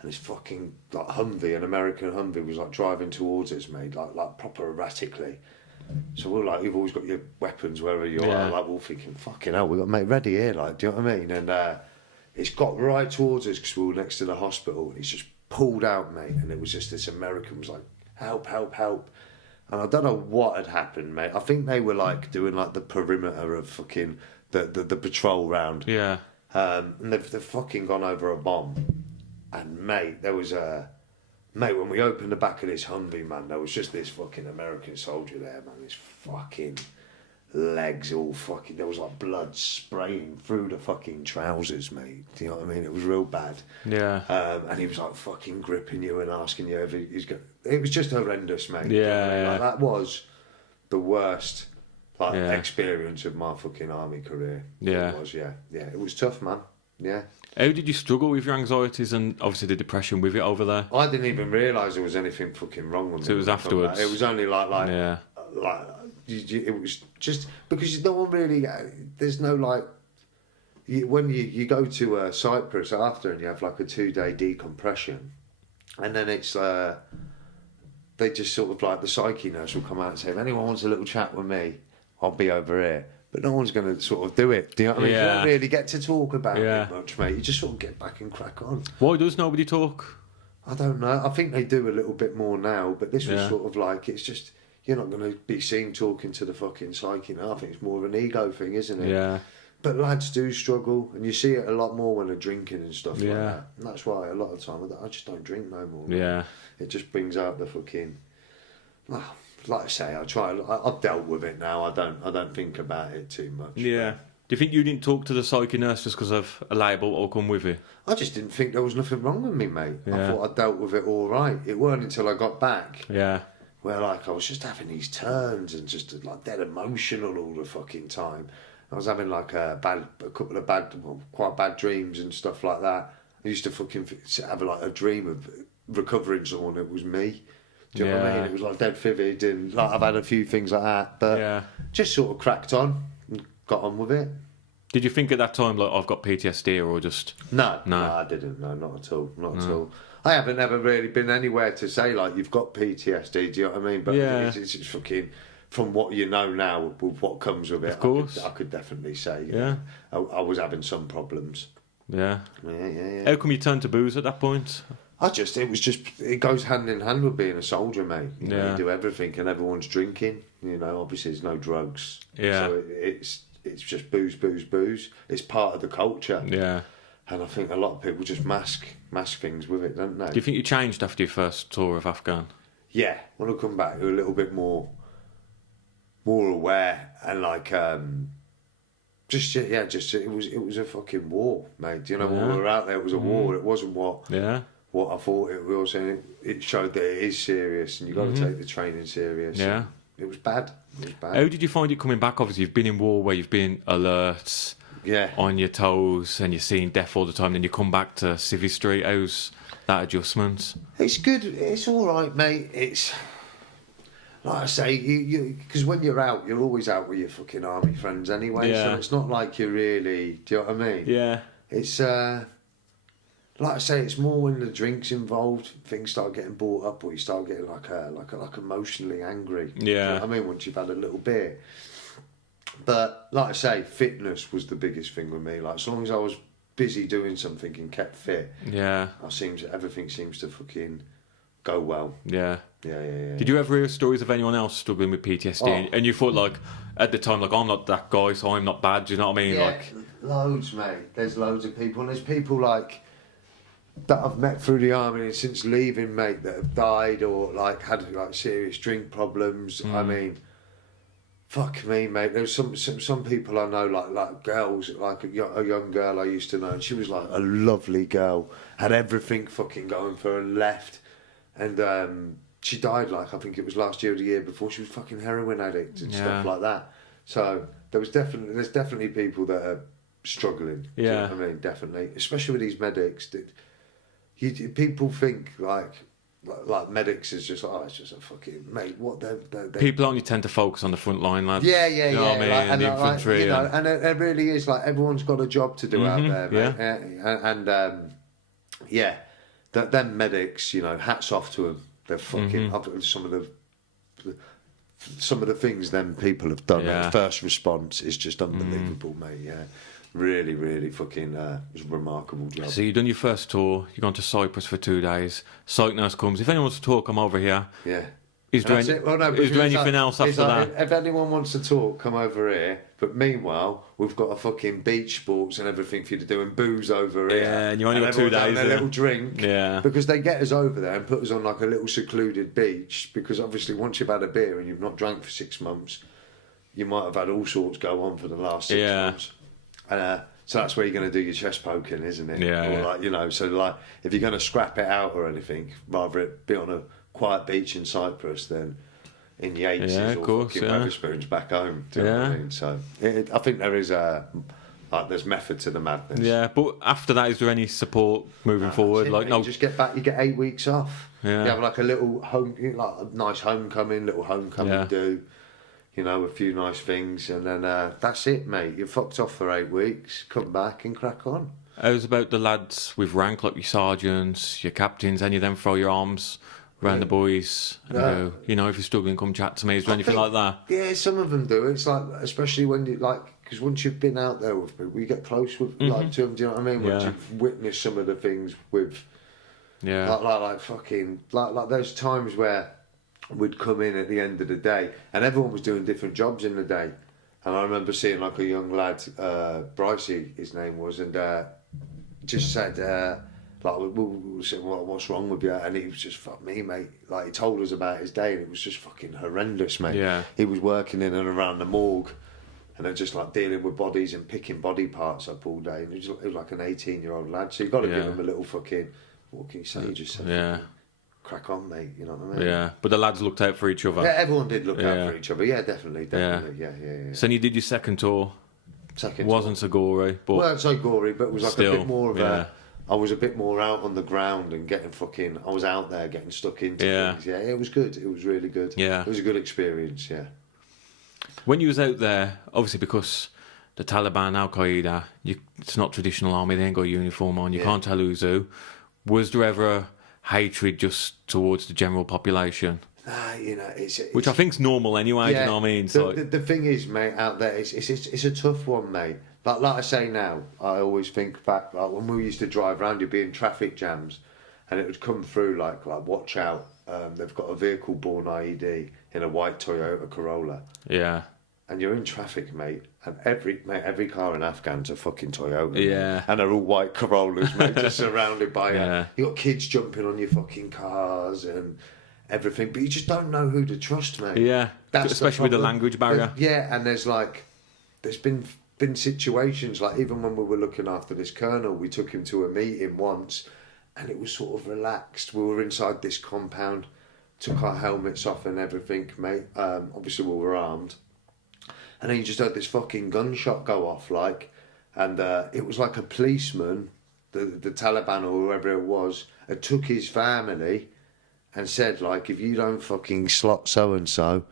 And this fucking like Humvee, an American Humvee, was like driving towards us, mate, like proper erratically. So we're like, you've always got your weapons wherever you are. Like, we're thinking, fucking hell, we've got to make ready here, like, do you know what I mean? And it's got right towards us because we were next to the hospital. And it's just pulled out, mate. And it was just this American was like, help, help, help. And I don't know what had happened, mate. I think they were like doing like the perimeter of fucking the patrol round. Yeah. And they've fucking gone over a bomb. And mate, there was mate, when we opened the back of this Humvee, man, there was just this fucking American soldier there, man. His fucking legs all fucking, there was like blood spraying through the fucking trousers, mate. Do you know what I mean? It was real bad. Yeah. And he was like fucking gripping you and asking you if he's got. It was just horrendous, mate. Yeah, you know what I mean? yeah. Like, that was the worst experience of my fucking army career. Yeah. It was, yeah. It was tough, man. Yeah. How did you struggle with your anxieties and obviously the depression with it over there? I didn't even realise there was anything fucking wrong with me. So it was afterwards? It was only it was just because no one really. There's no like. When you go to Cyprus after and you have like a 2-day decompression, and then it's they just sort of like the psyche nurse will come out and say, if anyone wants a little chat with me, I'll be over here. But no one's going to sort of do it. Do you know what I mean? You don't really get to talk about it much, mate. You just sort of get back and crack on. Why does nobody talk? I don't know. I think they do a little bit more now, but this was sort of like, it's just, you're not going to be seen talking to the fucking psyche now. I think it's more of an ego thing, isn't it? Yeah. But lads do struggle, and you see it a lot more when they're drinking and stuff like that. And that's why a lot of the time I just don't drink no more. Yeah. It just brings out the fucking... Like I say, I've dealt with it now. I don't think about it too much. Yeah. Do you think you didn't talk to the psyche nurse just because of a label or come with you? I just didn't think there was nothing wrong with me, mate. Yeah. I thought I dealt with it all right. It weren't until I got back where like I was just having these turns and just like dead emotional all the fucking time. I was having like a couple of quite bad dreams and stuff like that. I used to fucking have like a dream of recovering someone that was me. Do you know what I mean? It was like dead vivid, and like I've had a few things like that, but just sort of cracked on and got on with it. Did you think at that time like I've got PTSD or just No, I didn't. No, not at all. Not at all. I haven't ever really been anywhere to say like you've got PTSD. Do you know what I mean? But it's fucking from what you know now with what comes with it. Of course, I could definitely say. I was having some problems. Yeah. How come you turned to booze at that point? It goes hand in hand with being a soldier, mate. You know, you do everything and everyone's drinking. You know, obviously there's no drugs. Yeah. So it's just booze, booze, booze. It's part of the culture. Yeah. And I think a lot of people just mask things with it, don't they? Do you think you changed after your first tour of Afghan? Yeah. When I come back, you're a little bit more aware and like it was a fucking war, mate. You know, when we were out there, it was a war. It wasn't what I thought it was, and it showed that it is serious, and you've got to take the training serious. Yeah. It was bad. How did you find it coming back? Obviously, you've been in war where you've been alert, on your toes, and you're seeing death all the time. Then you come back to Civvy Street. How's that adjustment? It's good. It's all right, mate. It's like I say, because when you're out, you're always out with your fucking army friends anyway. Yeah. So it's not like you're really. Do you know what I mean? Yeah. It's like I say, it's more when the drink's involved, things start getting brought up, or you start getting like emotionally angry. Yeah. Do you know what I mean? Once you've had a little beer. But like I say, fitness was the biggest thing with me. Like as long as I was busy doing something and kept fit, everything seems to fucking go well. Yeah. Yeah. Did you ever hear stories of anyone else struggling with PTSD? And you thought like at the time, like I'm not that guy, so I'm not bad. Do you know what I mean? Yeah, like loads, mate. There's loads of people, and there's people like that I've met through the army and since leaving, mate, that have died or like had like serious drink problems. I mean, fuck me, mate. There's some people I know, like girls, like a young girl I used to know, and she was like a lovely girl, had everything fucking going for her and left, and she died like I think it was last year or the year before. She was fucking heroin addict and stuff like that. So there's definitely people that are struggling. Yeah, do you know what I mean, definitely, especially with these medics. People think like like medics is just like, it's just a fucking mate. What they People only tend to focus on the front line, lads. Yeah, You know what I mean? like, And the infantry. you know, and it really is like everyone's got a job to do out there, mate. Yeah. Them medics, you know, hats off to them. They're fucking some of the things them people have done. Yeah. First response is just unbelievable, mate. Yeah, really, really fucking it's a remarkable job. So you've done your first tour. You've gone to Cyprus for 2 days. Psych nurse comes. If anyone wants to talk, come over here. Yeah. Is there anything else after that? If anyone wants to talk, come over here. But meanwhile, we've got a fucking beach sports and everything for you to do, and booze over here. Yeah, and you only got 2 days. And a little drink. Yeah. Because they get us over there and put us on like a little secluded beach. Because obviously, once you've had a beer and you've not drank for 6 months, you might have had all sorts go on for the last 6 months. And so that's where you're going to do your chest poking, isn't it? Yeah. Or like, you know, so like if you're going to scrap it out or anything, rather it be on a quiet beach in Cyprus than in Yates or fucking Wetherspoons back home. Do you know what I mean? So I think there is there's method to the madness. Yeah, but after that, is there any support moving forward? Like, you just get back. You get 8 weeks off. Yeah. You have like a little like a nice homecoming do. You know, a few nice things, and then that's it, mate. You're fucked off for 8 weeks. Come back and crack on. How's about the lads with rank, like your sergeants, your captains? Any of them throw your arms around the boys? And go, you know, if you're struggling, come chat to me. Is there anything like that? Yeah, some of them do. It's like, especially when you like, because once you've been out there with people, you get close with like to them. Do you know what I mean? Once you've witnessed some of the things with, like fucking like those times where we'd come in at the end of the day and everyone was doing different jobs in the day, and I remember seeing like a young lad, Brycey his name was, and just said like we said, what's wrong with you? And he was just, fuck me, mate. Like he told us about his day and it was just fucking horrendous, mate. Yeah. He was working in and around the morgue and they're just like dealing with bodies and picking body parts up all day, and it was like an 18-year-old lad, so you've got to give him a little fucking, what can you say, just crack on, mate, you know what I mean? Yeah, but the lads looked out for each other. Yeah, everyone did look out for each other. Yeah, definitely. Yeah. So you did your second tour. Wasn't so gory, but weren't so gory, but it was like still, a bit more of I was a bit more out on the ground and getting fucking. I was out there getting stuck into things. Yeah, it was good. It was really good. Yeah, it was a good experience. Yeah. When you was out there, obviously because the Taliban, Al Qaeda, it's not traditional army. They ain't got a uniform on. You can't tell who's who. Was there ever hatred just towards the general population? You know, it's which I think's normal anyway. Do you know what I mean? The thing is, mate, out there, it's a tough one, mate. Like I say now, I always think back like when we used to drive around, you'd be in traffic jams, and it would come through like watch out, they've got a vehicle-borne IED in a white Toyota Corolla. Yeah. And you're in traffic, mate, and every car in Afghan's a fucking Toyota. Yeah. And they're all white Corollas, mate, just surrounded by you got kids jumping on your fucking cars and everything, but you just don't know who to trust, mate. Yeah. Especially with the language barrier. And there's been situations like even when we were looking after this colonel, we took him to a meeting once, and it was sort of relaxed. We were inside this compound, took our helmets off and everything, mate. Obviously we were armed. And then you just heard this fucking gunshot go off, like, and it was like a policeman, the Taliban or whoever it was, had took his family and said, like, if you don't fucking slot so-and-so,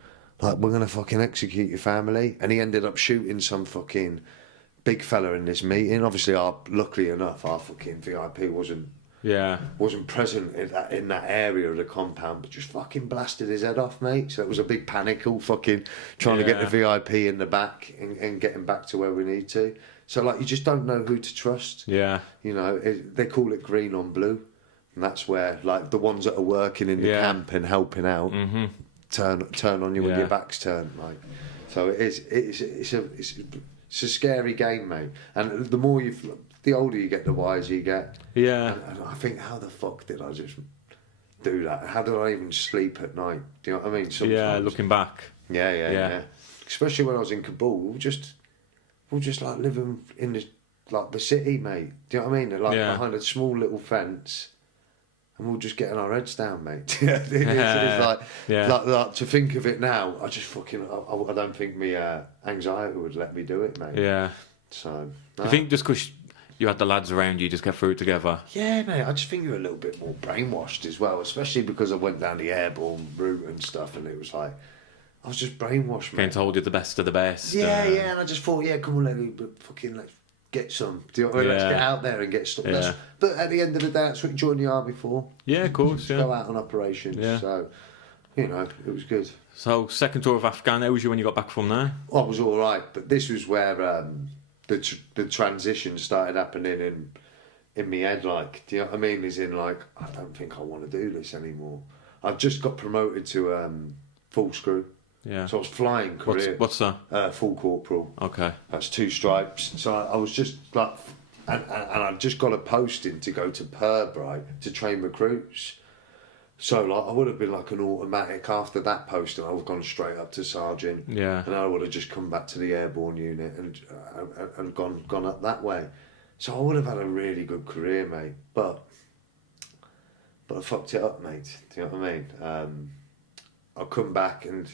like, we're going to fucking execute your family. And he ended up shooting some fucking big fella in this meeting. Obviously, luckily enough, our fucking VIP wasn't present in that area of the compound, but just fucking blasted his head off, mate. So it was a big panic, all fucking trying to get the VIP in the back and getting back to where we need to. So like, you just don't know who to trust. Yeah, you know, they call it green on blue, and that's where like the ones that are working in the camp and helping out turn on you when your back's turned, like. So it's a scary game, mate. And the older you get, the wiser you get. Yeah. And I think, how the fuck did I just do that? How did I even sleep at night? Do you know what I mean? Sometimes. Yeah, looking back. Yeah. Especially when I was in Kabul, we were just like living in the city, mate. Do you know what I mean? Like behind a small little fence, and we're just getting our heads down, mate. It's like to think of it now, I just fucking I don't think my anxiety would let me do it, mate. Yeah. So I think just because you had the lads around you, just get through it together. Yeah, mate, I just think you're a little bit more brainwashed as well, especially because I went down the airborne route and stuff, and it was like, I was just brainwashed, mate. Being told you're the best of the best. Yeah, and I just thought, come on, let's get some. Do you know what I mean? Let's get out there and get stuff. Yeah. But at the end of the day, that's what you joined the army for. Yeah, of course, Go out on operations. Yeah. So, it was good. So, second tour of Afghan, how was you when you got back from there? I was all right, but this was where the transition started happening in my head. Like, do you know what I mean? As in, like, I don't think I want to do this anymore. I've just got promoted to full screw. Yeah. So I was flying career. What's that? Full corporal. Okay. That's 2 stripes. So I was just like, and I just got a posting to go to Purbright to train recruits. So like I would have been like an automatic after that posting. I would have gone straight up to sergeant. Yeah. And I would have just come back to the airborne unit and gone up that way. So I would have had a really good career, mate. But I fucked it up, mate. Do you know what I mean? I come back and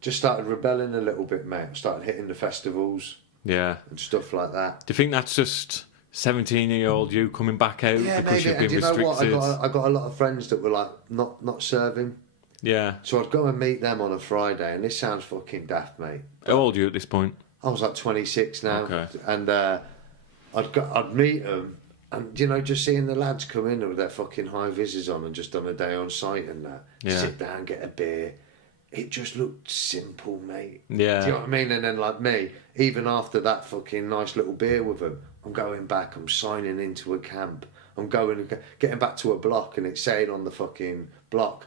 just started rebelling a little bit, mate. I started hitting the festivals. Yeah. And stuff like that. Do you think that's just 17-year-old you coming back out because you've been restricted? I got a lot of friends that were like not serving. Yeah. So I'd go and meet them on a Friday, and this sounds fucking daft, mate. How old are you at this point? I was like 26 now. Okay. And I'd meet them, and just seeing the lads come in with their fucking high vises on and just done a day on site and that. Yeah. Sit down, get a beer. It just looked simple, mate. Yeah. Do you know what I mean? And then like me, even after that fucking nice little beer with them, I'm going back, I'm signing into a camp. I'm getting back to a block, and it's saying on the fucking block,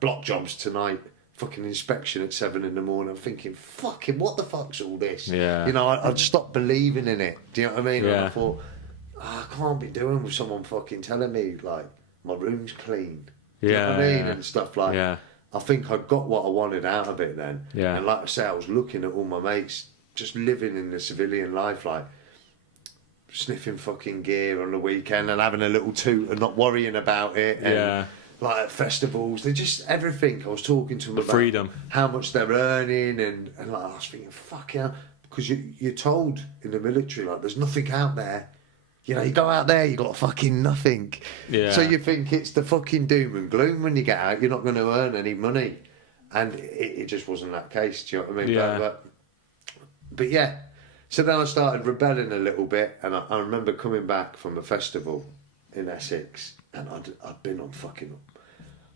block jobs tonight, fucking inspection at 7 in the morning. I'm thinking, fucking, what the fuck's all this? Yeah. I'd stopped believing in it. Do you know what I mean? Yeah. And I thought, I can't be doing with someone fucking telling me, like, my room's clean. Do you know what I mean? And stuff like Yeah. I think I got what I wanted out of it then. Yeah. And like I say, I was looking at all my mates just living in the civilian life, like sniffing fucking gear on the weekend and having a little toot and not worrying about it. And like at festivals, they're just everything. I was talking to them about freedom, how much they're earning, and like I was thinking, fuck yeah, because you're told in the military, like there's nothing out there. You go out there, you got fucking nothing. Yeah. So you think it's the fucking doom and gloom when you get out. You're not going to earn any money, and it just wasn't that case. Do you know what I mean? Yeah. But yeah. So then I started rebelling a little bit, and I remember coming back from a festival in Essex, and I'd been on fucking.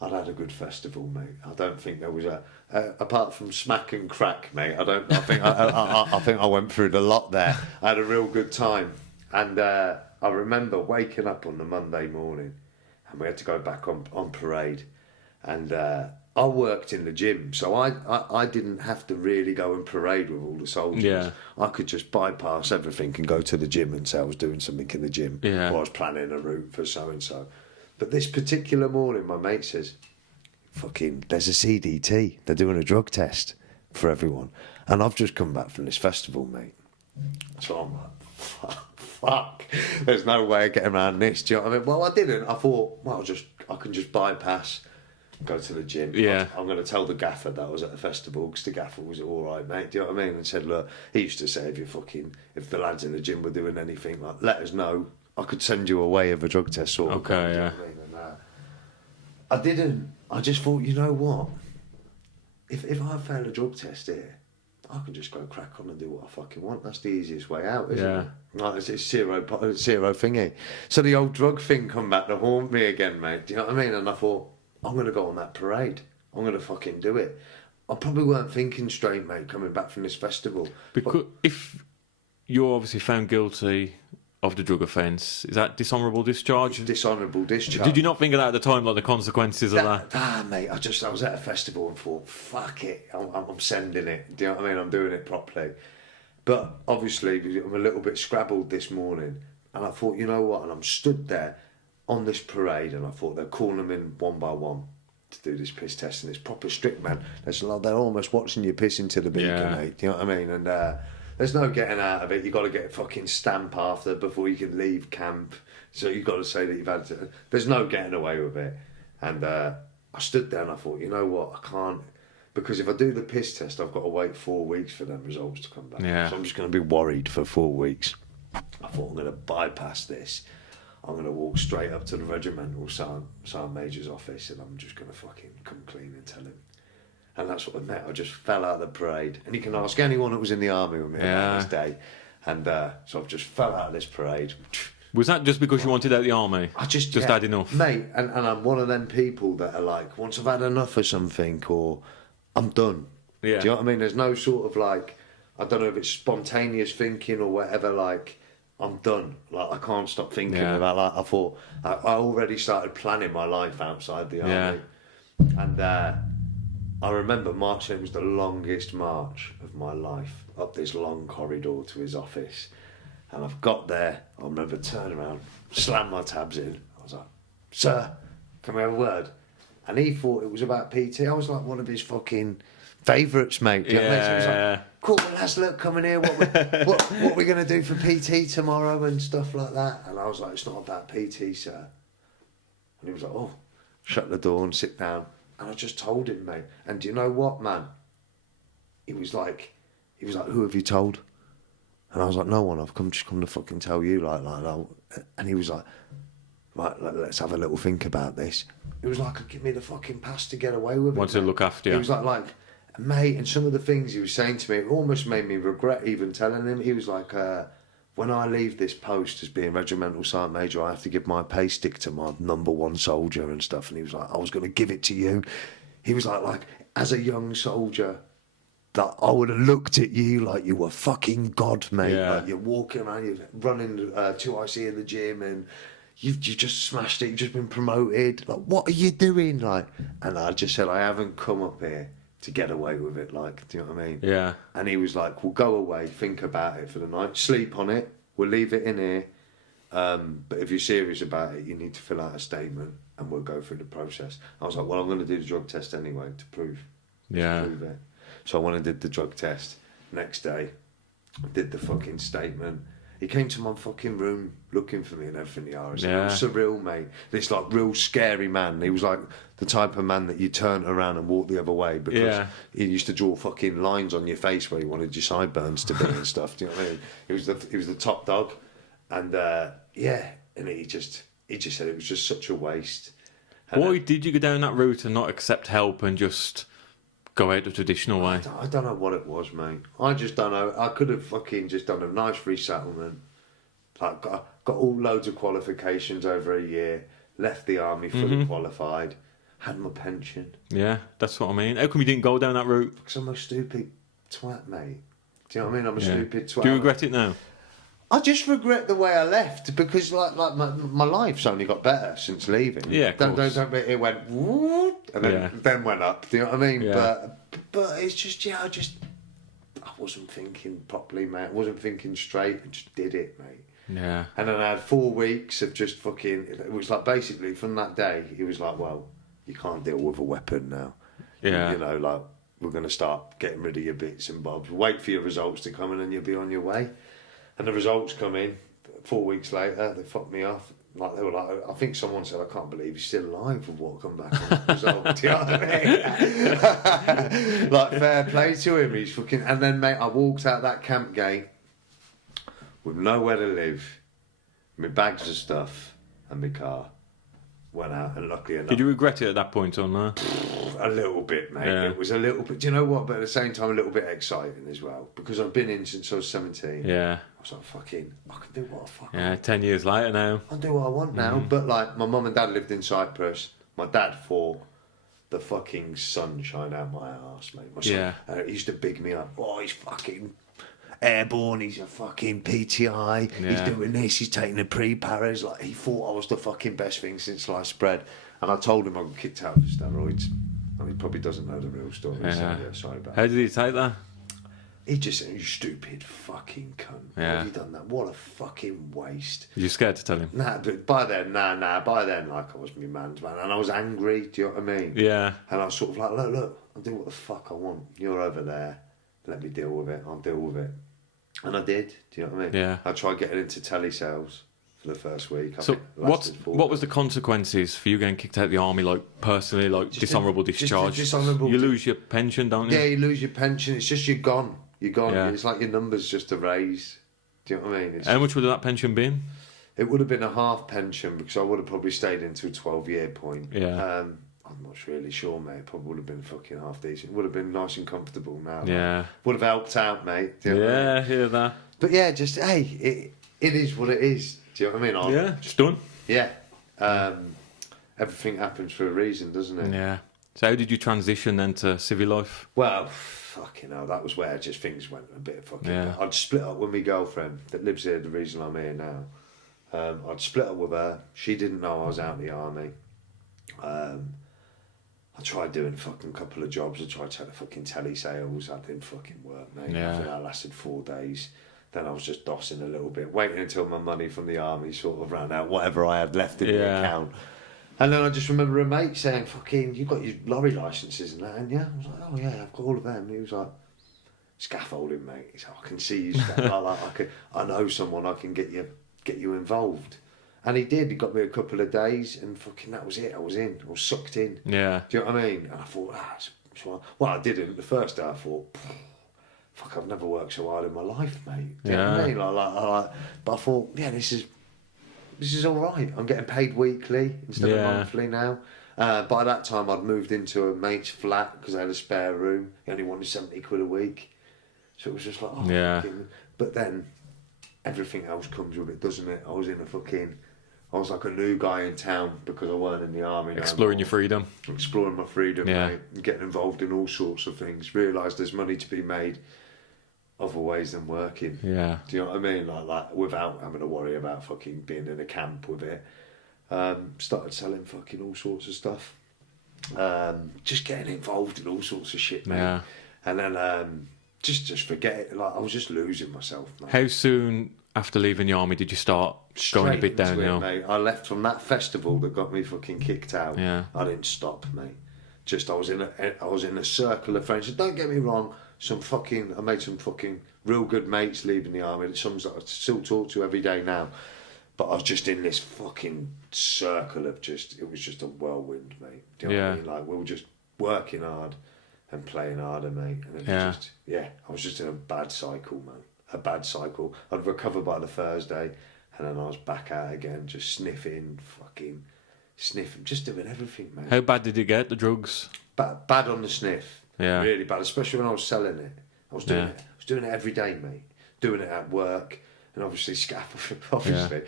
I'd had a good festival, mate. I don't think there was apart from smack and crack, mate. I think I think I went through the lot there. I had a real good time. And I remember waking up on the Monday morning, and we had to go back on parade. And I worked in the gym, so I didn't have to really go and parade with all the soldiers. Yeah. I could just bypass everything and go to the gym and say I was doing something in the gym. Yeah. Or I was planning a route for so-and-so. But this particular morning, my mate says, fucking, there's a CDT. They're doing a drug test for everyone. And I've just come back from this festival, mate. So I'm like, fuck, there's no way of getting around this. Do you know what I mean? Well, I didn't. I thought, I can just bypass, go to the gym. Yeah. I'm going to tell the gaffer that I was at the festival, because the gaffer was all right, mate. Do you know what I mean? And said, look, he used to say, if the lads in the gym were doing anything, like, let us know. I could send you away of a drug test sort of. Okay, thing, yeah. Do you know what I mean? And, I didn't. I just thought, you know what? If I fail a drug test here, I can just go crack on and do what I fucking want. That's the easiest way out, isn't it? Like, it's zero thingy. So the old drug thing come back to haunt me again, mate. Do you know what I mean? And I thought, I'm going to go on that parade. I'm going to fucking do it. I probably weren't thinking straight, mate, coming back from this festival. Because if you're obviously found guilty of the drug offence, is that dishonourable discharge? Dishonourable discharge. Did you not think of that at the time, like the consequences of that? Mate, I was at a festival and thought, fuck it, I'm sending it. Do you know what I mean? I'm doing it properly. But obviously, I'm a little bit scrabbled this morning, and I thought, you know what? And I'm stood there on this parade, and I thought they're calling them in one by one to do this piss test, and it's proper strict, man. They're almost watching you piss into the beaker, mate. Do you know what I mean? And there's no getting out of it. You've got to get a fucking stamp after before you can leave camp. So you've got to say that you've had to. There's no getting away with it. And I stood there and I thought, you know what, I can't. Because if I do the piss test, I've got to wait 4 weeks for them results to come back. Yeah. So I'm just going to be worried for 4 weeks. I thought, I'm going to bypass this. I'm going to walk straight up to the regimental sergeant major's office, and I'm just going to fucking come clean and tell him. And that's what I met. I just fell out of the parade. And you can ask anyone that was in the army with me about this day. And so I've just fell out of this parade. Was that just because you wanted out the army? I just had enough, mate. And I'm one of them people that are like, once I've had enough of something, or I'm done. Yeah. Do you know what I mean? There's no sort of like, I don't know if it's spontaneous thinking or whatever. Like, I'm done. Like, I can't stop thinking about. Like, I thought I already started planning my life outside the army, and I remember marching. It was the longest march of my life up this long corridor to his office. And I've got there, I remember turning around, slammed my tabs in. I was like, "Sir, can we have a word?" And he thought it was about PT. I was like one of his fucking favourites, mate. Do you know what I mean? So he was like, "Cool, lads, look, come in here. What we going to do for PT tomorrow and stuff like that?" And I was like, "It's not about PT, sir." And he was like, "Oh, shut the door and sit down." And I just told him, mate. And do you know what, man? He was like, "Who have you told?" And I was like, "No one. I've just come to fucking tell you, like." And he was like, "Right, let's have a little think about this." It was like, "Give me the fucking pass to get away with it." Want to look after you. He was like, mate, and some of the things he was saying to me, it almost made me regret even telling him. He was like, "When I leave this post as being regimental sergeant major, I have to give my pay stick to my number one soldier and stuff." And he was like, "I was going to give it to you." He was like, as a young soldier, that I would have looked at you like you were fucking God, mate. Yeah. Like you're walking around, you're running 2IC in the gym, and you just smashed it. You've just been promoted. Like, what are you doing? Like, and I just said, I haven't come up here to get away with it. Like, do you know what I mean? Yeah. And he was like, "Well, go away, think about it for the night, sleep on it. We'll leave it in here. But if you're serious about it, you need to fill out a statement, and we'll go through the process." I was like, "Well, I'm going to do the drug test anyway to prove it." So I went and did the drug test. Next day, did the fucking statement. He came to my fucking room looking for me and everything. It was surreal, mate. This like real scary man. He was like the type of man that you turn around and walk the other way because he used to draw fucking lines on your face where he wanted your sideburns to be and stuff. Do you know what I mean? He was the top dog, and and he just said it was just such a waste. And why did you go down that route and not accept help and just go out the traditional way? I don't know what it was, mate. I just don't know. I could have fucking just done a nice resettlement. Like got all loads of qualifications over a year. Left the army fully qualified. Had my pension. Yeah, that's what I mean. How come you didn't go down that route? Because I'm a stupid twat, mate. Do you know what I mean? I'm a stupid twat. Do you regret it now? I just regret the way I left because like my life's only got better since leaving. Yeah, of course. It went whoop, and then went up. Do you know what I mean? Yeah. But it's just I wasn't thinking properly, mate. I wasn't thinking straight. I just did it, mate. Yeah. And then I had 4 weeks of just fucking. It was like basically from that day, he was like, "Well, you can't deal with a weapon now. Yeah. You know, like we're going to start getting rid of your bits and bobs. Wait for your results to come in, and you'll be on your way." And the results come in 4 weeks later. They fucked me off. Like they were like, I think someone said, "I can't believe he's still alive with what come back on the result." Do you know what I mean? Like fair play to him. He's fucking. And then, mate, I walked out that camp gate with nowhere to live, my bags of stuff, and my car. Went out, and luckily enough, Did you regret it at that point or no? a little bit, mate. Yeah. It was a little bit. Do you know what? But at the same time, a little bit exciting as well because I've been in since I was 17. Yeah. I was like, fucking, I can do what I fucking Yeah, 10 years later now. I do what I want now. But like, my mum and dad lived in Cyprus. My dad fought the fucking sunshine out my arse, mate. My son, he used to big me up. "Oh, he's fucking airborne. He's a fucking PTI. He's doing this. He's taking the pre-paras." Like, he thought I was the fucking best thing since sliced bread. And I told him I got kicked out for steroids. And he probably doesn't know the real story. So yeah, sorry about How did he take that? He just said, "You stupid fucking cunt. Why have you done that? What a fucking waste." You're scared to tell him? Nah, but by then, by then, like, I was my man's man. And I was angry, do you know what I mean? Yeah. And I was sort of like, look, I'll do what the fuck I want. You're over there. Let me deal with it. I'll deal with it. And I did, do you know what I mean? Yeah. I tried getting into telesales for the first week. So what was the consequences for you getting kicked out of the army, like personally, like just dishonourable discharge? Dishonourable. You lose your pension, don't you? Yeah, you lose your pension. It's just you're gone. You're gone. Yeah. It's like your numbers just erase. Do you know what I mean? How much would that pension been? It would have been a half pension because I would have probably stayed into a 12-year point. Yeah. I'm not really sure, mate. It probably would have been fucking half decent. It would have been nice and comfortable now. Yeah. Would have helped out, mate. Do you know what I mean? Yeah, hear that. But yeah, just, hey, it is what it is. Do you know what I mean? Yeah, it's done. Yeah. Everything happens for a reason, doesn't it? Yeah. So how did you transition then to civil life? Well, fucking hell, that was where just things went a bit fucking... Yeah. I'd split up with my girlfriend that lives here, the reason I'm here now. I'd split up with her. She didn't know I was out in the army. I tried doing a fucking couple of jobs. I tried to fucking telesales. That didn't fucking work, mate. Yeah. I think that lasted 4 days. Then I was just dossing a little bit, waiting until my money from the army sort of ran out, whatever I had left in the account. And then I just remember a mate saying, fucking, you got your lorry licences and that, and yeah? I was like, oh yeah, I've got all of them. And he was like, scaffolding, mate. He's like, I can see you. I know someone. I can get you involved. And he did. He got me a couple of days, and fucking that was it. I was in. I was sucked in. Yeah. Do you know what I mean? And I thought, well, I didn't. The first day I thought, fuck, I've never worked so hard in my life, mate. Do you know what I mean? But I thought, yeah, this is all right. I'm getting paid weekly instead of monthly now. By that time, I'd moved into a mate's flat because I had a spare room. He only wanted 70 quid a week. So it was just like, fucking... But then everything else comes with it, doesn't it? I was like a new guy in town because I weren't in the army. Exploring your freedom. Exploring my freedom, mate. And getting involved in all sorts of things. Realised there's money to be made other ways than working. Yeah. Do you know what I mean? Like without having to worry about fucking being in a camp with it. Started selling fucking all sorts of stuff. Just getting involved in all sorts of shit, mate. Yeah. And then just forget it. Like I was just losing myself, mate. How soon after leaving the army did you start going a bit downhill? Mate. I left from that festival that got me fucking kicked out. Yeah. I didn't stop, mate. Just I was in a circle of friends. Don't get me wrong. I made some fucking real good mates leaving the army. Some that I still talk to every day now. But I was just in this fucking circle of it was just a whirlwind, mate. Do you know what I mean? Like we were just working hard and playing harder, mate. And it was I was just in a bad cycle, man. A bad cycle. I'd recover by the Thursday, and then I was back out again, just sniffing, just doing everything, mate. How bad did it get, the drugs? Bad on the sniff. Yeah. Really bad, especially when I was selling it. I was doing it. I was doing it every day, mate. Doing it at work, and obviously scaffolding. Obviously,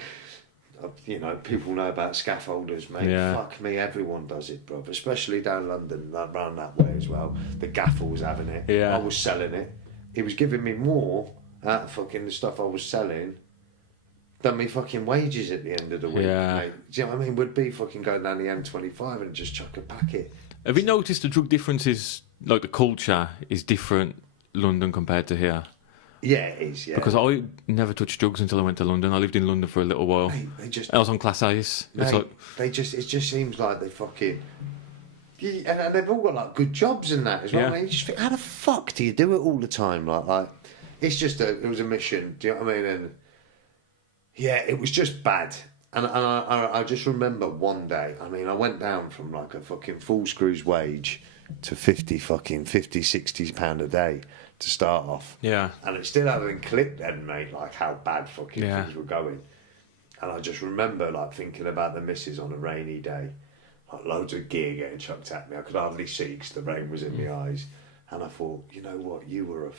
you know, people know about scaffolders, mate. Yeah. Fuck me, everyone does it, bro. Especially down London, around that way as well. The gaffer was having it. Yeah. I was selling it. He was giving me more out of fucking the stuff I was selling than me fucking wages at the end of the week, mate. Do you know what I mean? We'd be fucking going down the M25 and just chuck a packet. Have you noticed the drug differences, like the culture is different London compared to here? Yeah, it is, yeah. Because I never touched drugs until I went to London. I lived in London for a little while. Mate, I was on Class A's. It just seems like they fucking... And they've all got, like, good jobs and that as well. Yeah. I mean, you just think, how the fuck do you do it all the time? Like it's just it was a mission, do you know what I mean? And, yeah, it was just bad. And I just remember one day, I mean, I went down from, like, a fucking full screws wage to 60 £60 a day to start off. Yeah. And it still hadn't clicked then, mate, like how bad fucking things were going. And I just remember like thinking about the missus on a rainy day, like loads of gear getting chucked at me. I could hardly see because the rain was in my eyes. And I thought, you know what, you were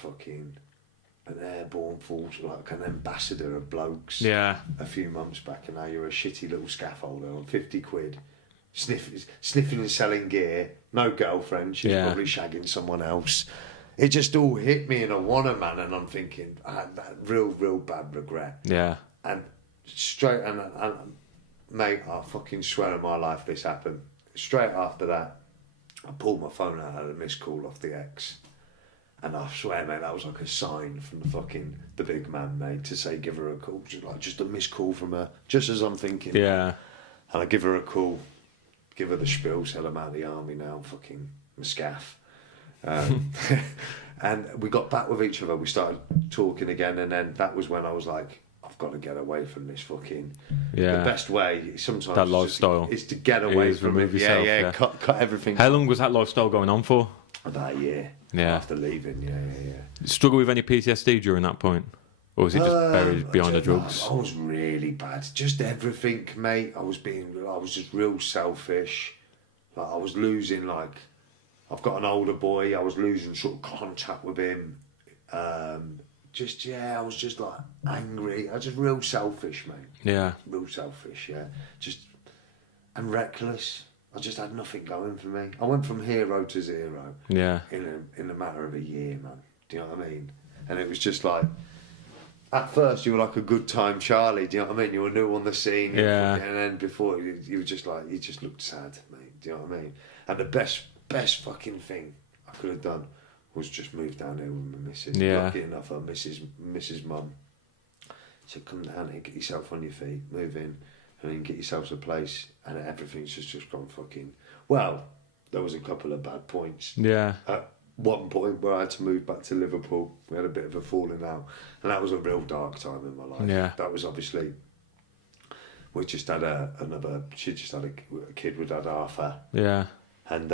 an airborne force, like an ambassador of blokes a few months back, and now you're a shitty little scaffolder on 50 quid, sniffing and selling gear, no girlfriend, she's probably shagging someone else. It just all hit me in a wanna, man, and I'm thinking, I had that real bad regret. Yeah. And straight, and mate, I fucking swear on my life this happened. Straight after that, I pulled my phone out, I had a missed call off the ex. And I swear, mate, that was like a sign from the big man, mate, to say give her a call. Just a missed call from her, just as I'm thinking. Yeah. And I give her a call, give her the spiel, tell her I'm out of the army now, fucking my scaff. And we got back with each other, we started talking again, and then that was when I was like, I've got to get away from this fucking... The best way sometimes that lifestyle is to get away from it. Yourself, cut everything. How long was that lifestyle going on for? About a year after leaving, Struggle with any PTSD during that point? Or was it just buried behind the drugs? I was really bad. Just everything, mate. I was just real selfish. Like, I was losing, like, I've got an older boy. I was losing sort of contact with him. I was just like angry. I was just real selfish, mate. Yeah. Real selfish, yeah. And reckless. I just had nothing going for me. I went from hero to zero. Yeah. In a matter of a year, man. Do you know what I mean? And it was just like, at first you were like a good time Charlie. Do you know what I mean? You were new on the scene. Yeah. And then before you were just like, you just looked sad, mate. Do you know what I mean? And the best fucking thing I could have done was just move down here with my missus. Yeah. Lucky enough, our Mrs. Mum said, come down here, get yourself on your feet, move in, and then get yourselves a place. And everything's just gone fucking... Well, there was a couple of bad points. Yeah. At one point where I had to move back to Liverpool, we had a bit of a falling out. And that was a real dark time in my life. Yeah. That was obviously... We just had she just had a kid with Dad Arthur. Yeah. And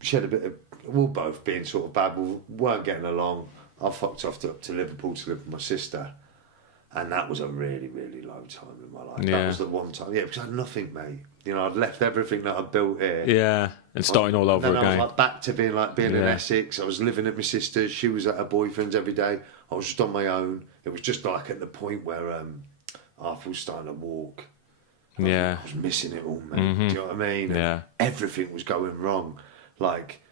she had a bit of... We were both being sort of bad. We weren't getting along. I fucked off to Liverpool to live with my sister. And that was a really, really low time in my life. Yeah. That was the one time. Yeah, because I had nothing, mate. You know, I'd left everything that I'd built here. Yeah. And starting all over then again. I was like back to being in Essex. I was living at my sister's. She was at her boyfriend's every day. I was just on my own. It was just like at the point where Arthur was starting to walk. Yeah. I was missing it all, mate. Do you know what I mean? Yeah. Everything was going wrong. Like,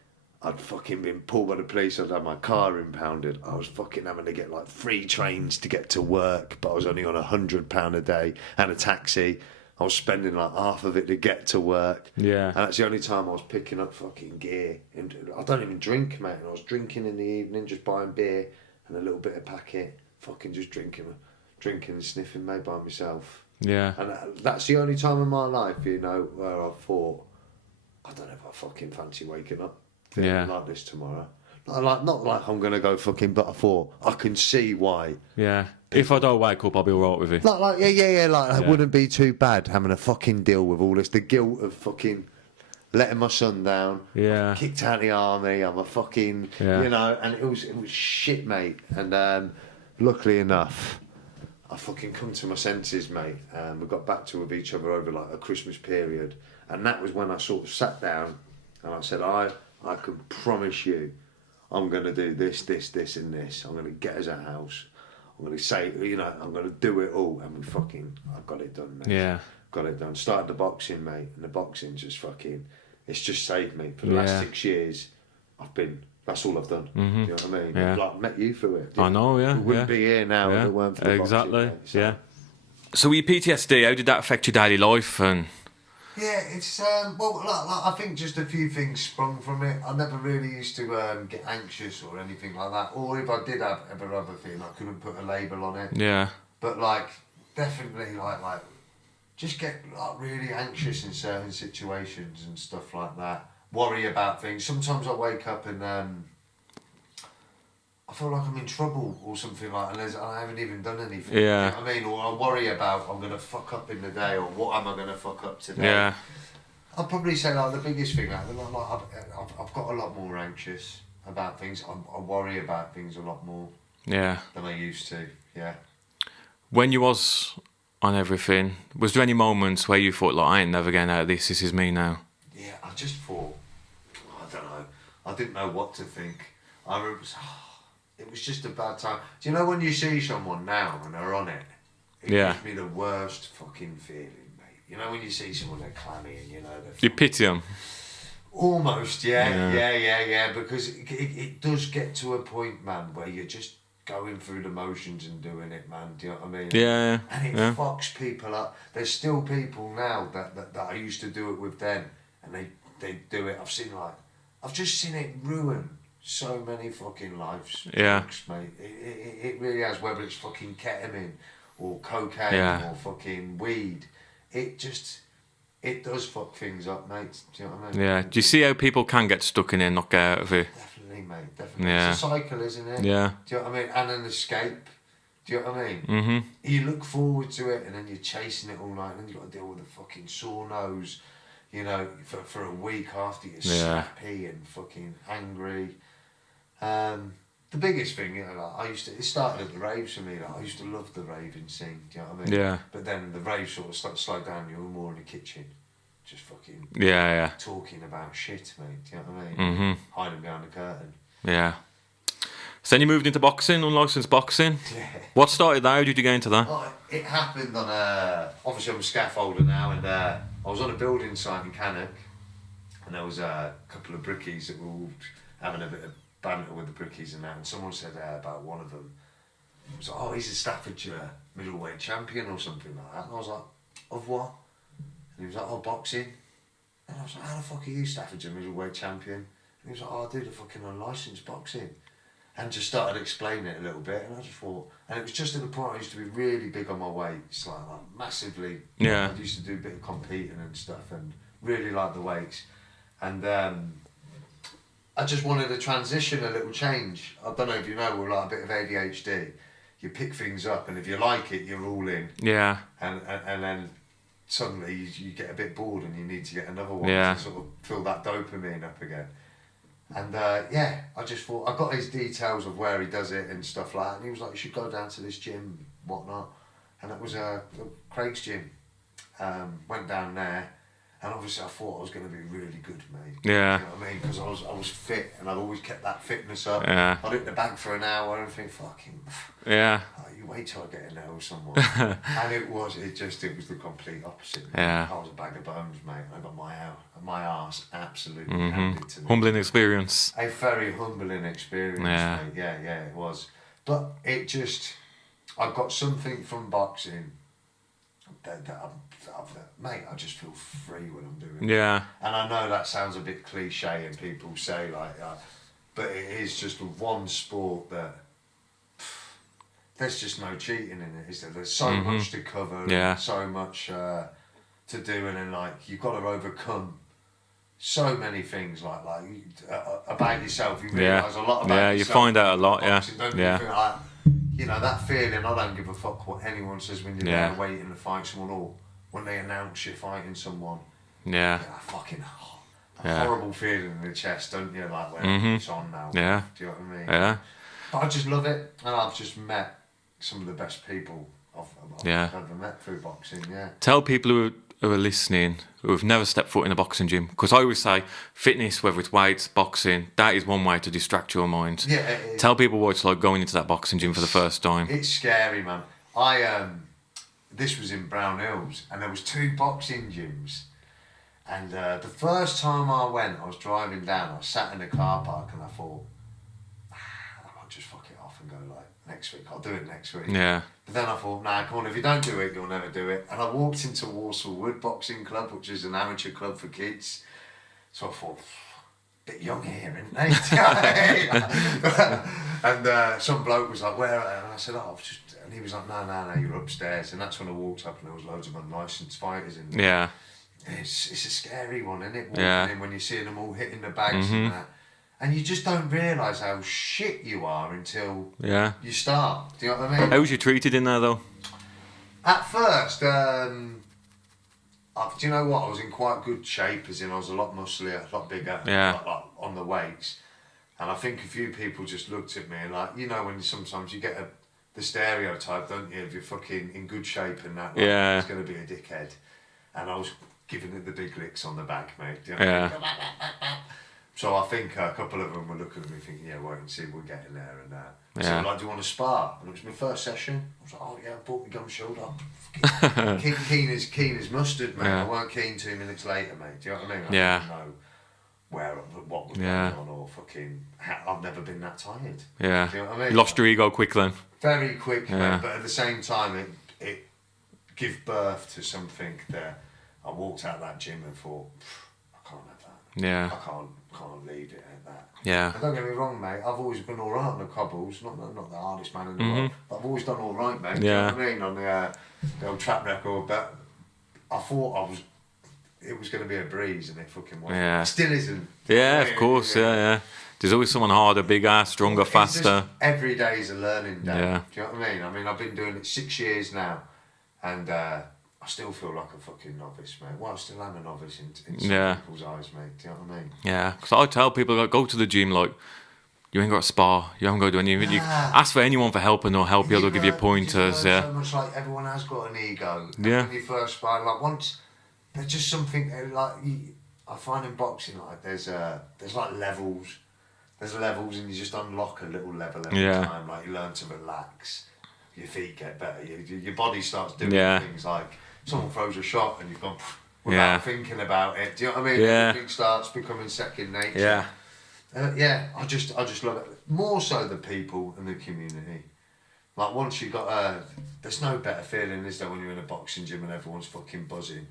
I'd fucking been pulled by the police. I'd had my car impounded. I was fucking having to get like 3 trains to get to work, but I was only on £100 a day and a taxi. I was spending like half of it to get to work. Yeah. And that's the only time I was picking up fucking gear. And I don't even drink, mate. And I was drinking in the evening, just buying beer and a little bit of packet. Fucking just drinking and sniffing, mate, by myself. Yeah. And that's the only time in my life, you know, where I thought, I don't know if I fucking fancy waking up feeling like this tomorrow. Not like I'm going to go fucking, but I thought, I can see why. Yeah. If I don't wake up, I'll be alright with it. It wouldn't be too bad having to fucking deal with all this. The guilt of fucking letting my son down. Yeah. I'm kicked out of the army. I'm a fucking, you know, and it was shit, mate. And luckily enough, I fucking come to my senses, mate. We got back to with each other over like a Christmas period. And that was when I sort of sat down and I said, I can promise you I'm going to do this, and this. I'm going to get us a house. I'm going to say, you know, I'm going to do it all. And I got it done, mate. Yeah. Got it done. Started the boxing, mate. And the boxing just it's just saved me. For the last 6 years, that's all I've done. Mm-hmm. You know what I mean? Yeah. Like, met you through it. I know, yeah. We wouldn't be here now if it weren't for the exactly. boxing, mate. So. Yeah. So with your PTSD, how did that affect your daily life? And yeah, it's I think just a few things sprung from it. I never really used to get anxious or anything like that. Or if I did ever have a feeling, I couldn't put a label on it. Yeah. But like, definitely like just get like really anxious in certain situations and stuff like that. Worry about things. Sometimes I wake up and I feel like I'm in trouble or something like that, and I haven't even done anything. Yeah. You know what I mean? Or I worry about I'm going to fuck up in the day, or what am I going to fuck up today? Yeah. I'd probably say like the biggest thing, I've got a lot more anxious about things. I worry about things a lot more Yeah. than I used to, yeah. When you was on everything, was there any moments where you thought, like, I ain't never getting out of this is me now? Yeah, I just thought, I don't know. I didn't know what to think. I remember, it was just a bad time. Do you know when you see someone now and they're on it? It gives me the worst fucking feeling, mate. You know when you see someone they're clammy and you know they're... You pity them? Almost, yeah. Because it does get to a point, man, where you're just going through the motions and doing it, man. Do you know what I mean? Yeah. And it fucks people up. There's still people now that I used to do it with then, and they do it. I've just seen it ruin so many fucking lives. Yeah. Folks, mate. It really has, whether it's fucking ketamine or cocaine or fucking weed. It does fuck things up, mate. Do you know what I mean? Yeah. Do you see how people can get stuck in it and not get out of it? Definitely, mate. Definitely. Yeah. It's a cycle, isn't it? Yeah. Do you know what I mean? And an escape. Do you know what I mean? Mm-hmm. You look forward to it and then you're chasing it all night and then you've got to deal with a fucking sore nose, you know, for a week after you're snappy and fucking angry. the biggest thing, like, it started at the raves for me. Like, I used to love the raving scene. Do you know what I mean? Yeah. But then the rave sort of slowed down. You were more in the kitchen, just fucking talking about shit, mate. Do you know what I mean? Hiding behind the curtain. Yeah. So then you moved into boxing, unlicensed boxing. Yeah. What started there? How did you get into that? Oh, it happened on obviously I'm a scaffolder now, and I was on a building site in Cannock, and there was a couple of brickies that were all having a bit of banter with the brickies and that, and someone said about one of them, it was like, oh, he's a Staffordshire middleweight champion or something like that, and I was like, of what? And he was like, oh, boxing. And I was like, how the fuck are you Staffordshire middleweight champion? And he was like, oh, I do the fucking unlicensed boxing. And just started explaining it a little bit, and I just thought, and it was just at the point I used to be really big on my weights, like massively. Yeah. I used to do a bit of competing and stuff, and really liked the weights. And I just wanted a transition, a little change. I don't know if you know, with like a bit of ADHD, you pick things up, and if you like it, you're all in. Yeah. And then suddenly you get a bit bored, and you need to get another one to sort of fill that dopamine up again. And I just thought, I got his details of where he does it and stuff like that, and he was like, you should go down to this gym, whatnot. And it was Craig's gym. Went down there, and obviously I thought I was going to be really good, mate. Yeah. You know what I mean? Because I was fit, and I've always kept that fitness up. Yeah. I'd hit the bag for an hour and think, fucking... Yeah. Oh, you wait till I get in there with someone. And it was the complete opposite. Yeah. I was a bag of bones, mate. I got my arse absolutely handed to me. Humbling experience. A very humbling experience, Yeah. mate. Yeah, it was. But it just... I got something from boxing mate, I just feel free when I'm doing it. Yeah. And I know that sounds a bit cliche, and people say like, but it is just one sport that there's just no cheating in it, is there? There's so much to cover, and so much to do, and then like you've got to overcome so many things like about yourself. You realise a lot about yourself. Yeah, you find out a lot. Boxing, Yeah. don't you think, like, you know, that feeling, I don't give a fuck what anyone says when you're there waiting to fight someone, or when they announce you're fighting someone. Yeah. You get that fucking horrible feeling in the chest, don't you? Like, when it's on now. Yeah. Do you know what I mean? Yeah. But I just love it, and I've just met some of the best people I've ever met through boxing, Tell people who are listening, who have never stepped foot in a boxing gym, because I always say fitness, whether it's weights, boxing, that is one way to distract your mind. Yeah, it is. Tell people what it's like going into that boxing gym for the first time. It's scary, man. This was in Brown Hills, and there was 2 boxing gyms. And the first time I went, I was driving down, I sat in the car park, and I thought, I'll just fuck it off and go like, next week, I'll do it next week. Yeah. But then I thought, nah, come on, if you don't do it, you'll never do it. And I walked into Walsall Wood Boxing Club, which is an amateur club for kids. So I thought, bit young here, isn't they? And some bloke was like, where? And I said, oh, and he was like, no, you're upstairs. And that's when I walked up, and there was loads of unlicensed fighters in there. Yeah. It's a scary one, isn't it? Walking in when you're seeing them all hitting the bags and that. And you just don't realise how shit you are until you start. Do you know what I mean? How was you treated in there, though? At first, do you know what? I was in quite good shape, as in I was a lot musclier, a lot bigger, like on the weights. And I think a few people just looked at me and like, you know, when sometimes you get the stereotype, don't you, if you're fucking in good shape and that, like, it's going to be a dickhead. And I was giving it the big licks on the back, mate. Do you know what I mean? So I think a couple of them were looking at me thinking, wait and see, we're getting there and that. So like, do you want to spar? And it was my first session. I was like, oh yeah, I brought my gum shield up. keen as mustard, mate. I weren't keen 2 minutes later, mate. Do you know what I mean? I didn't know what was going on, or fucking, I've never been that tired. Yeah. Do you know what I mean? You lost your ego quick then. Very quick, mate. But at the same time, it gave birth to something that I walked out of that gym and thought, I can't have that. Yeah. I can't leave it at that. Yeah. And don't get me wrong, mate. I've always been all right on the cobbles. Not the hardest man in the world, but I've always done all right, mate. Yeah. Do you know what I mean? On the old track record, but I thought it was going to be a breeze, and it fucking wasn't. Yeah. It still isn't. Yeah, of course. Yeah. There's always someone harder, bigger, stronger, faster. Every day is a learning day. Yeah. Do you know what I mean? I mean, I've been doing it 6 years now, and I still feel like a fucking novice, mate. Well, I still am a novice in some people's eyes, mate. Do you know what I mean? Yeah, because I tell people, like, go to the gym, like, You ain't got to spar. You haven't got to do anything. You ask for anyone for help and they'll help you. They'll give you pointers. Yeah. So much like everyone has got an ego. Yeah. When you first spar, like once there's just something like I find in boxing like there's like levels. There's levels and you just unlock a little level every time. Like you learn to relax. Your feet get better. Your body starts doing things like someone throws a shot and you've gone without thinking about it. Do you know what I mean? Yeah. Everything starts becoming second nature. Yeah. I just love it. More so the people and the community. Like once you got there's no better feeling, is there, when you're in a boxing gym and everyone's fucking buzzing.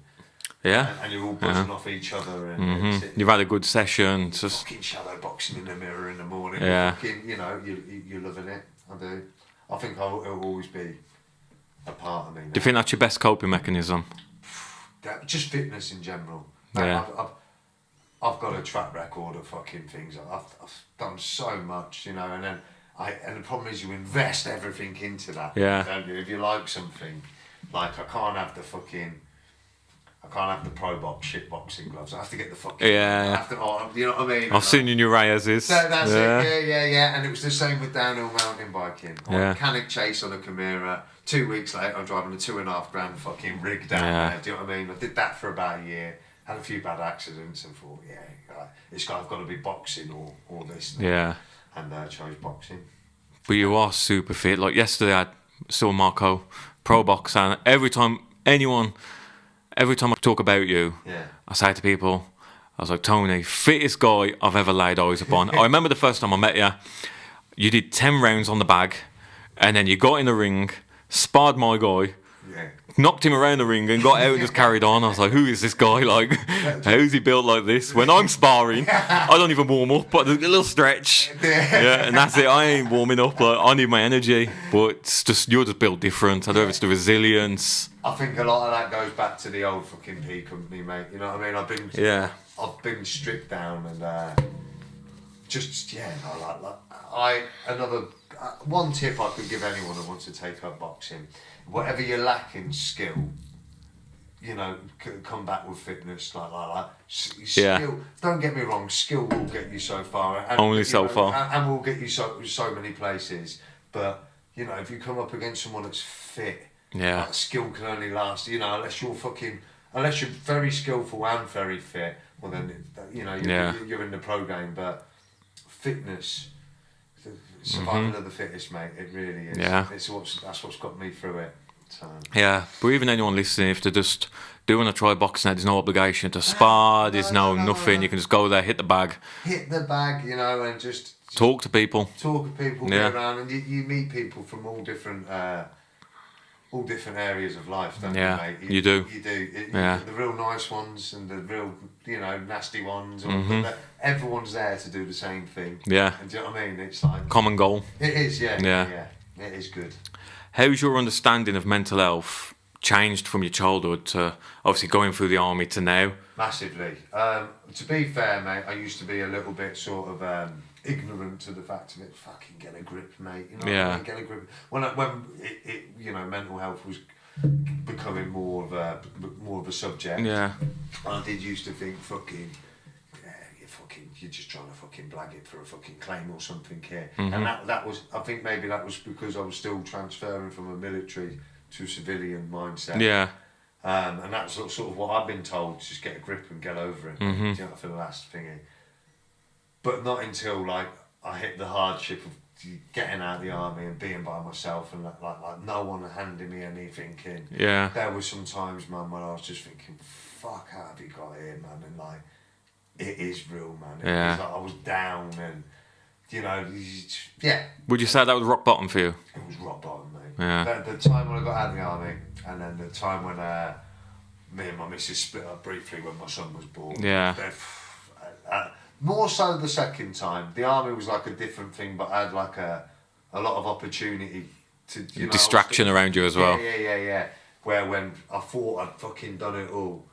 Yeah. And you're all buzzing off each other and You've had a good session. Just fucking shadow boxing in the mirror in the morning. Yeah. Fucking, you're loving it. I do. I think it'll always be a part of me now. Do you think that's your best coping mechanism? Just fitness in general. Yeah. I've got a track record of fucking things. I've done so much, and then and the problem is you invest everything into that. Yeah. Don't you? If you like something, like I can't have the pro box shit boxing gloves. I have to get the fucking you know what I mean? I've seen your Reyes's. That's it. Yeah. And it was the same with downhill mountain biking. Mechanic chase on a Chimera. 2 weeks later, I'm driving a $2.5 grand fucking rig down there. Do you know what I mean? I did that for about a year. Had a few bad accidents and thought, it's I've got to be boxing or this. And chose boxing. But you are super fit. Like yesterday, I saw Marco, pro boxer, and every time I talk about you, I say to people, I was like, Tony, fittest guy I've ever laid eyes upon. I remember the first time I met you, you did 10 rounds on the bag, and then you got in the ring, sparred my guy, knocked him around the ring and got out and just carried on. I was like, who is this guy? Like, how's he built like this? When I'm sparring, I don't even warm up, but there's a little stretch. And that's it. I ain't warming up. Like, I need my energy, but it's just, you're just built different. I don't know if it's the resilience. I think a lot of that goes back to the old fucking P company, mate. You know what I mean? I've been stripped down and one tip I could give anyone who wants to take up boxing: whatever you lack in skill, come back with fitness like that. Skill, don't get me wrong, skill will get you so far. And, only so far. And will get you so many places. But, if you come up against someone that's fit, like, skill can only last, unless you're very skillful and very fit, well then, you're in the pro game. But fitness, survival of the fittest, mate, it really is. That's what's got me through it. So. Yeah, but even anyone listening, if they're just doing a try boxing, there's no obligation to spar, there's nothing. You can just go there, hit the bag, and just talk to people, get around, and you meet people from all different areas of life, don't you, mate? You do. The real nice ones and the real, nasty ones. But everyone's there to do the same thing. Yeah. And do you know what I mean? It's like common goal. It is, yeah. It is good. How's your understanding of mental health changed from your childhood to obviously going through the army to now? Massively. To be fair, mate, I used to be a little bit sort of ignorant to the fact of it. Fucking get a grip, mate. Get a grip. When mental health was becoming more of a subject. Yeah. I did used to think you're just trying to fucking blag it for a fucking claim or something here. And that was, I think maybe that was because I was still transferring from a military to a civilian mindset. Yeah. And that's sort of what I've been told, just get a grip and get over it. For the last thingy. But not until I hit the hardship of getting out of the army and being by myself and like no one handing me anything in. Yeah. There were some times, man, when I was just thinking, fuck, how have you got here, man? And it is real, man. It was I was down and, Would you say that was rock bottom for you? It was rock bottom, mate. Yeah. The time when I got out of the army and then the time when me and my missus split up briefly when my son was born. Yeah. More so the second time. The army was like a different thing, but I had like a lot of opportunity to... distraction around you as well. Yeah. Where when I thought I'd fucking done it all,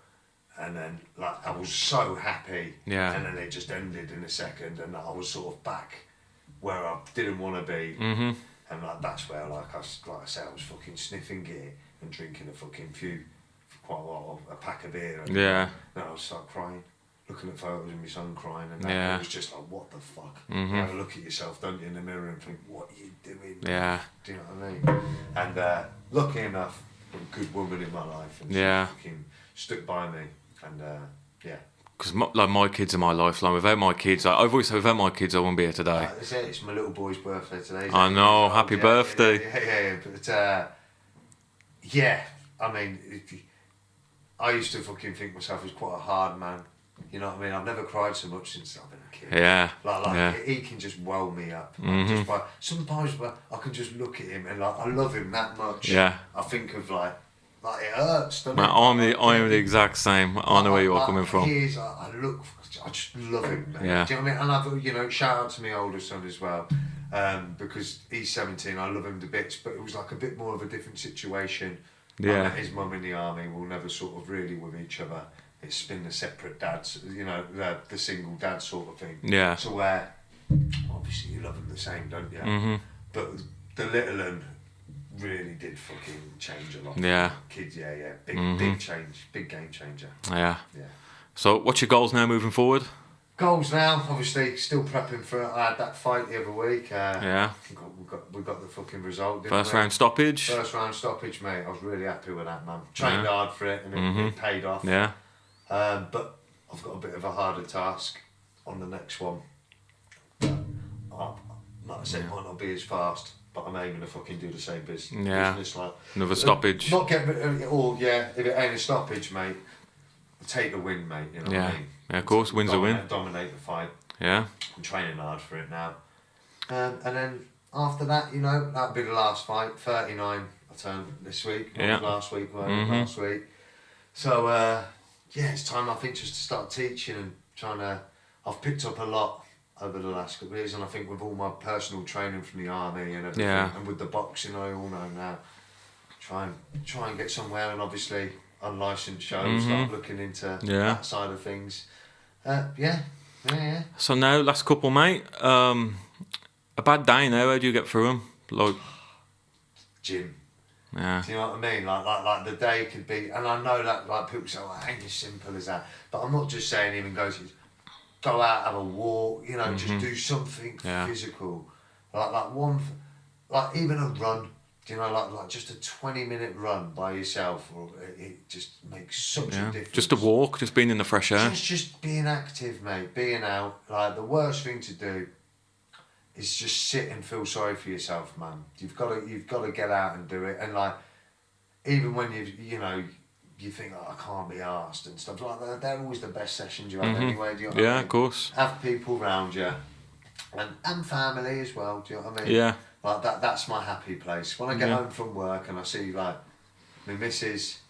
and then I was so happy, and then it just ended in a second, and I was sort of back where I didn't want to be, and that's where I said, I was fucking sniffing gear and drinking a fucking quite a lot of a pack of beer, and then I would start crying. looking at photos of my son crying and that, Yeah. it was just like, what the fuck? Mm-hmm. You have a look at yourself, don't you, in the mirror and think, what are you doing? Yeah. Do you know what I mean? And lucky enough, a good woman in my life, and Yeah. she fucking stuck by me, and yeah. Because like my kids are my lifeline. Without my kids, I've always said without my kids, I wouldn't be here today. That's it. It's my little boy's birthday today. I know. Happy birthday. Yeah. But yeah, I mean, I used to fucking think myself as quite a hard man. You know what I mean? I've never cried so much since I've been a kid. Yeah. Like Yeah. he can just well me up. Mhm. Just by, sometimes I can just look at him and like I love him that much. Yeah. I think of like it hurts. Doesn't Man, it? I'm the exact same. I know where you're coming from. He is. I just love him. Man. Yeah. Do you know what I mean? And I've shout out to my older son as well, because he's 17. I love him to bits, but it was like a bit more of a different situation. Yeah. His mum in the army will never sort of really with each other. It's been the separate dads, the single dad sort of thing. Yeah. So where obviously you love them the same, don't you? Mhm. But the little one really did fucking change a lot. Yeah. Kids, yeah. Mhm. Big change, big game changer. Yeah. Yeah. So, what's your goals now moving forward? Goals now, obviously, still prepping for it. I had that fight the other week. Yeah. We got the fucking result. Didn't First we? round stoppage. First round stoppage, mate. I was really happy with that, man. Trained Yeah. hard for it, and it paid off. Yeah. But I've got a bit of a harder task on the next one. Like I said, might not be as fast, but I'm aiming to fucking do the same Yeah. business. Like, Another stoppage. Not get rid of it, or yeah, if it ain't a stoppage, mate, take the win, mate. You know what Yeah. I mean? Yeah, of course, win's a win. Dominate the fight. Yeah. I'm training hard for it now. And then after that, that'll be the last fight. 39, I turned this week. Yeah. Last week, Mhm. last week. So, it's time, I think, just to start teaching and trying to... I've picked up a lot over the last couple of years, and I think with all my personal training from the army and everything, Yeah. and with the boxing I all know now, try and get somewhere, and obviously unlicensed shows, start looking into Yeah. that side of things. Yeah. So now, last couple, mate. A bad day now. How do you get through them? Like, Gym. yeah. Do you know what I mean? Like the day could be, and I know that like people say, "Well, it ain't as simple as that." But I'm not just saying even go out, have a walk. Just do something Yeah. physical, like even a run. Like just a 20-minute run by yourself, or it just makes such a Yeah. difference. Just a walk, just being in the fresh air. Just being active, mate. Being out. Like the worst thing to do is just sit and feel sorry for yourself, man. You've got to get out and do it. And like, even when you think, oh, I can't be arsed and stuff like that, they're always the best sessions you have anyway. Do you know what I Yeah, mean? of course. Have people around you, and family as well. Do you know what I mean? Yeah. Like that's my happy place. When I get home from work and I see like my missus,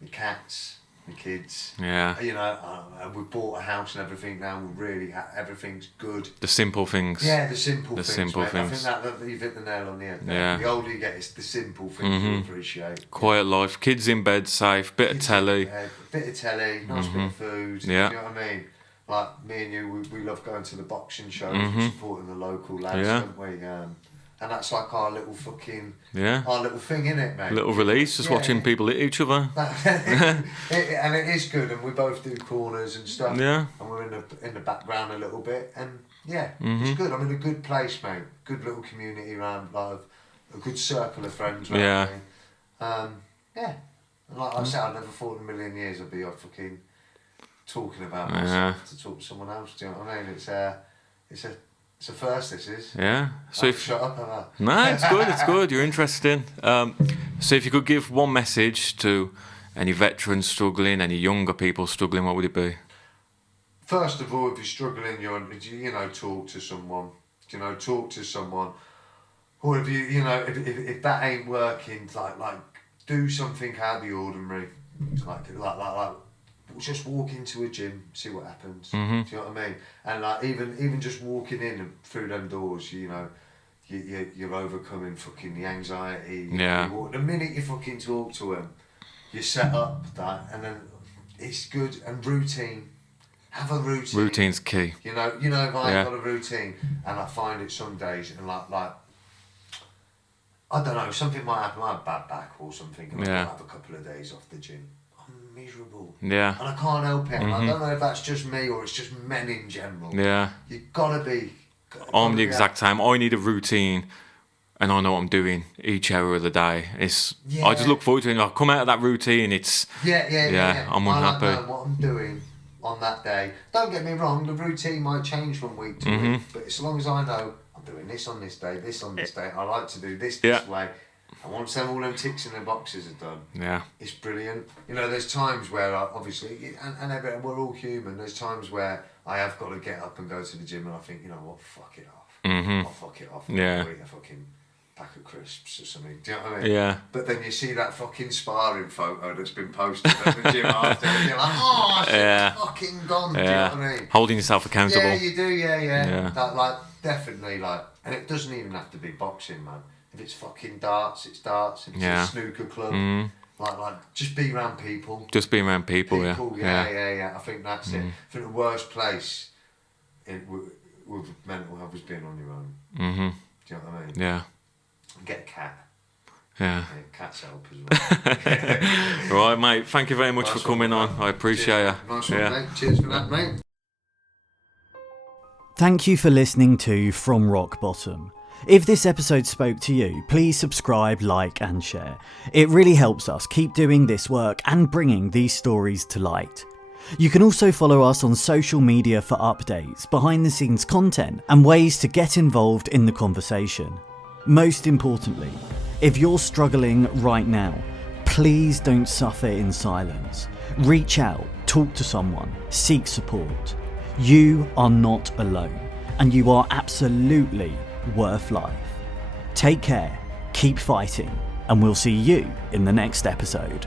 my cats, my kids. Yeah. We've bought a house and everything now. We're really everything's good. The simple things. Yeah, the simple things. simple mate. things. I think that you've hit the nail on the head. There. Yeah. The older you get, it's the simple things you appreciate. Quiet life. Kids in bed, safe. Bit of telly. A bit of telly, nice bit of food. Yeah. Do you know what I mean? Like me and you, we love going to the boxing shows and supporting the local lads, Yeah. don't we? And that's like our little fucking, Yeah. our little thing, innit, mate? Little release, just Yeah. watching people hit each other. And it is good, and we both do corners and stuff. Yeah. And we're in the background a little bit, and yeah, it's good. I'm in a good place, mate. Good little community around, like a good circle of friends. Around Yeah. me. Yeah. And like I said, I never thought in a million years I'd be fucking talking about myself to talk to someone else. Do you know what I mean? It's a first. This is. Yeah. So if Shut up, Emma. no, it's good. It's good. You're interesting. So if you could give one message to any veterans struggling, any younger people struggling, what would it be? First of all, if you're struggling, talk to someone. Talk to someone. Or if if that ain't working, like do something out of the ordinary. Like just walk into a gym, see what happens. Do you know what I mean? And like even just walking in and through them doors, you're overcoming fucking the anxiety. Yeah. The minute you fucking talk to them, you set up that, and then it's good. And routine. Have a routine. Routine's key. If I've got a routine and I find it some days and like I don't know, something might happen, I have a bad back or something, and I've got to have a couple of days off the gym. miserable. Yeah. And I can't help it. I don't know if that's just me or it's just men in general. Yeah. You've got to be... I'm the exact same. I need a routine, and I know what I'm doing each hour of the day. I just look forward to it. I come out of that routine, it's... Yeah. I'm unhappy. I like knowing what I'm doing on that day. Don't get me wrong, the routine might change from week to week, but as long as I know I'm doing this on this day, this on this day, I like to do this way, and once all them ticks in the boxes are done, it's brilliant. You know, there's times where obviously, and we're all human, there's times where I have got to get up and go to the gym and I think, you know what, fuck it off. I'll fuck it off. I'll eat a fucking pack of crisps or something. Do you know what I mean? Yeah. But then you see that fucking sparring photo that's been posted at the gym after, and you're like, oh, shit, fucking gone. Do you know what I mean? Holding yourself accountable. Yeah, you do. Yeah. That, like, definitely, like, and it doesn't even have to be boxing, man. If it's fucking darts, it's darts. If it's a snooker club, like, just be around people. Just be around people, yeah. I think that's it. I think the worst place with mental health is being on your own. Do you know what I mean? Yeah. Get a cat. Yeah. Cats help as well. Right, mate. Thank you very much for coming on. I appreciate you. Nice one, mate. Cheers for that, mate. Thank you for listening to From Rock Bottom. If this episode spoke to you, please subscribe, like and share. It really helps us keep doing this work and bringing these stories to light. You can also follow us on social media for updates, behind the scenes content and ways to get involved in the conversation. Most importantly, if you're struggling right now, please don't suffer in silence. Reach out, talk to someone, seek support. You are not alone, and you are absolutely worth life. Take care, keep fighting, and we'll see you in the next episode.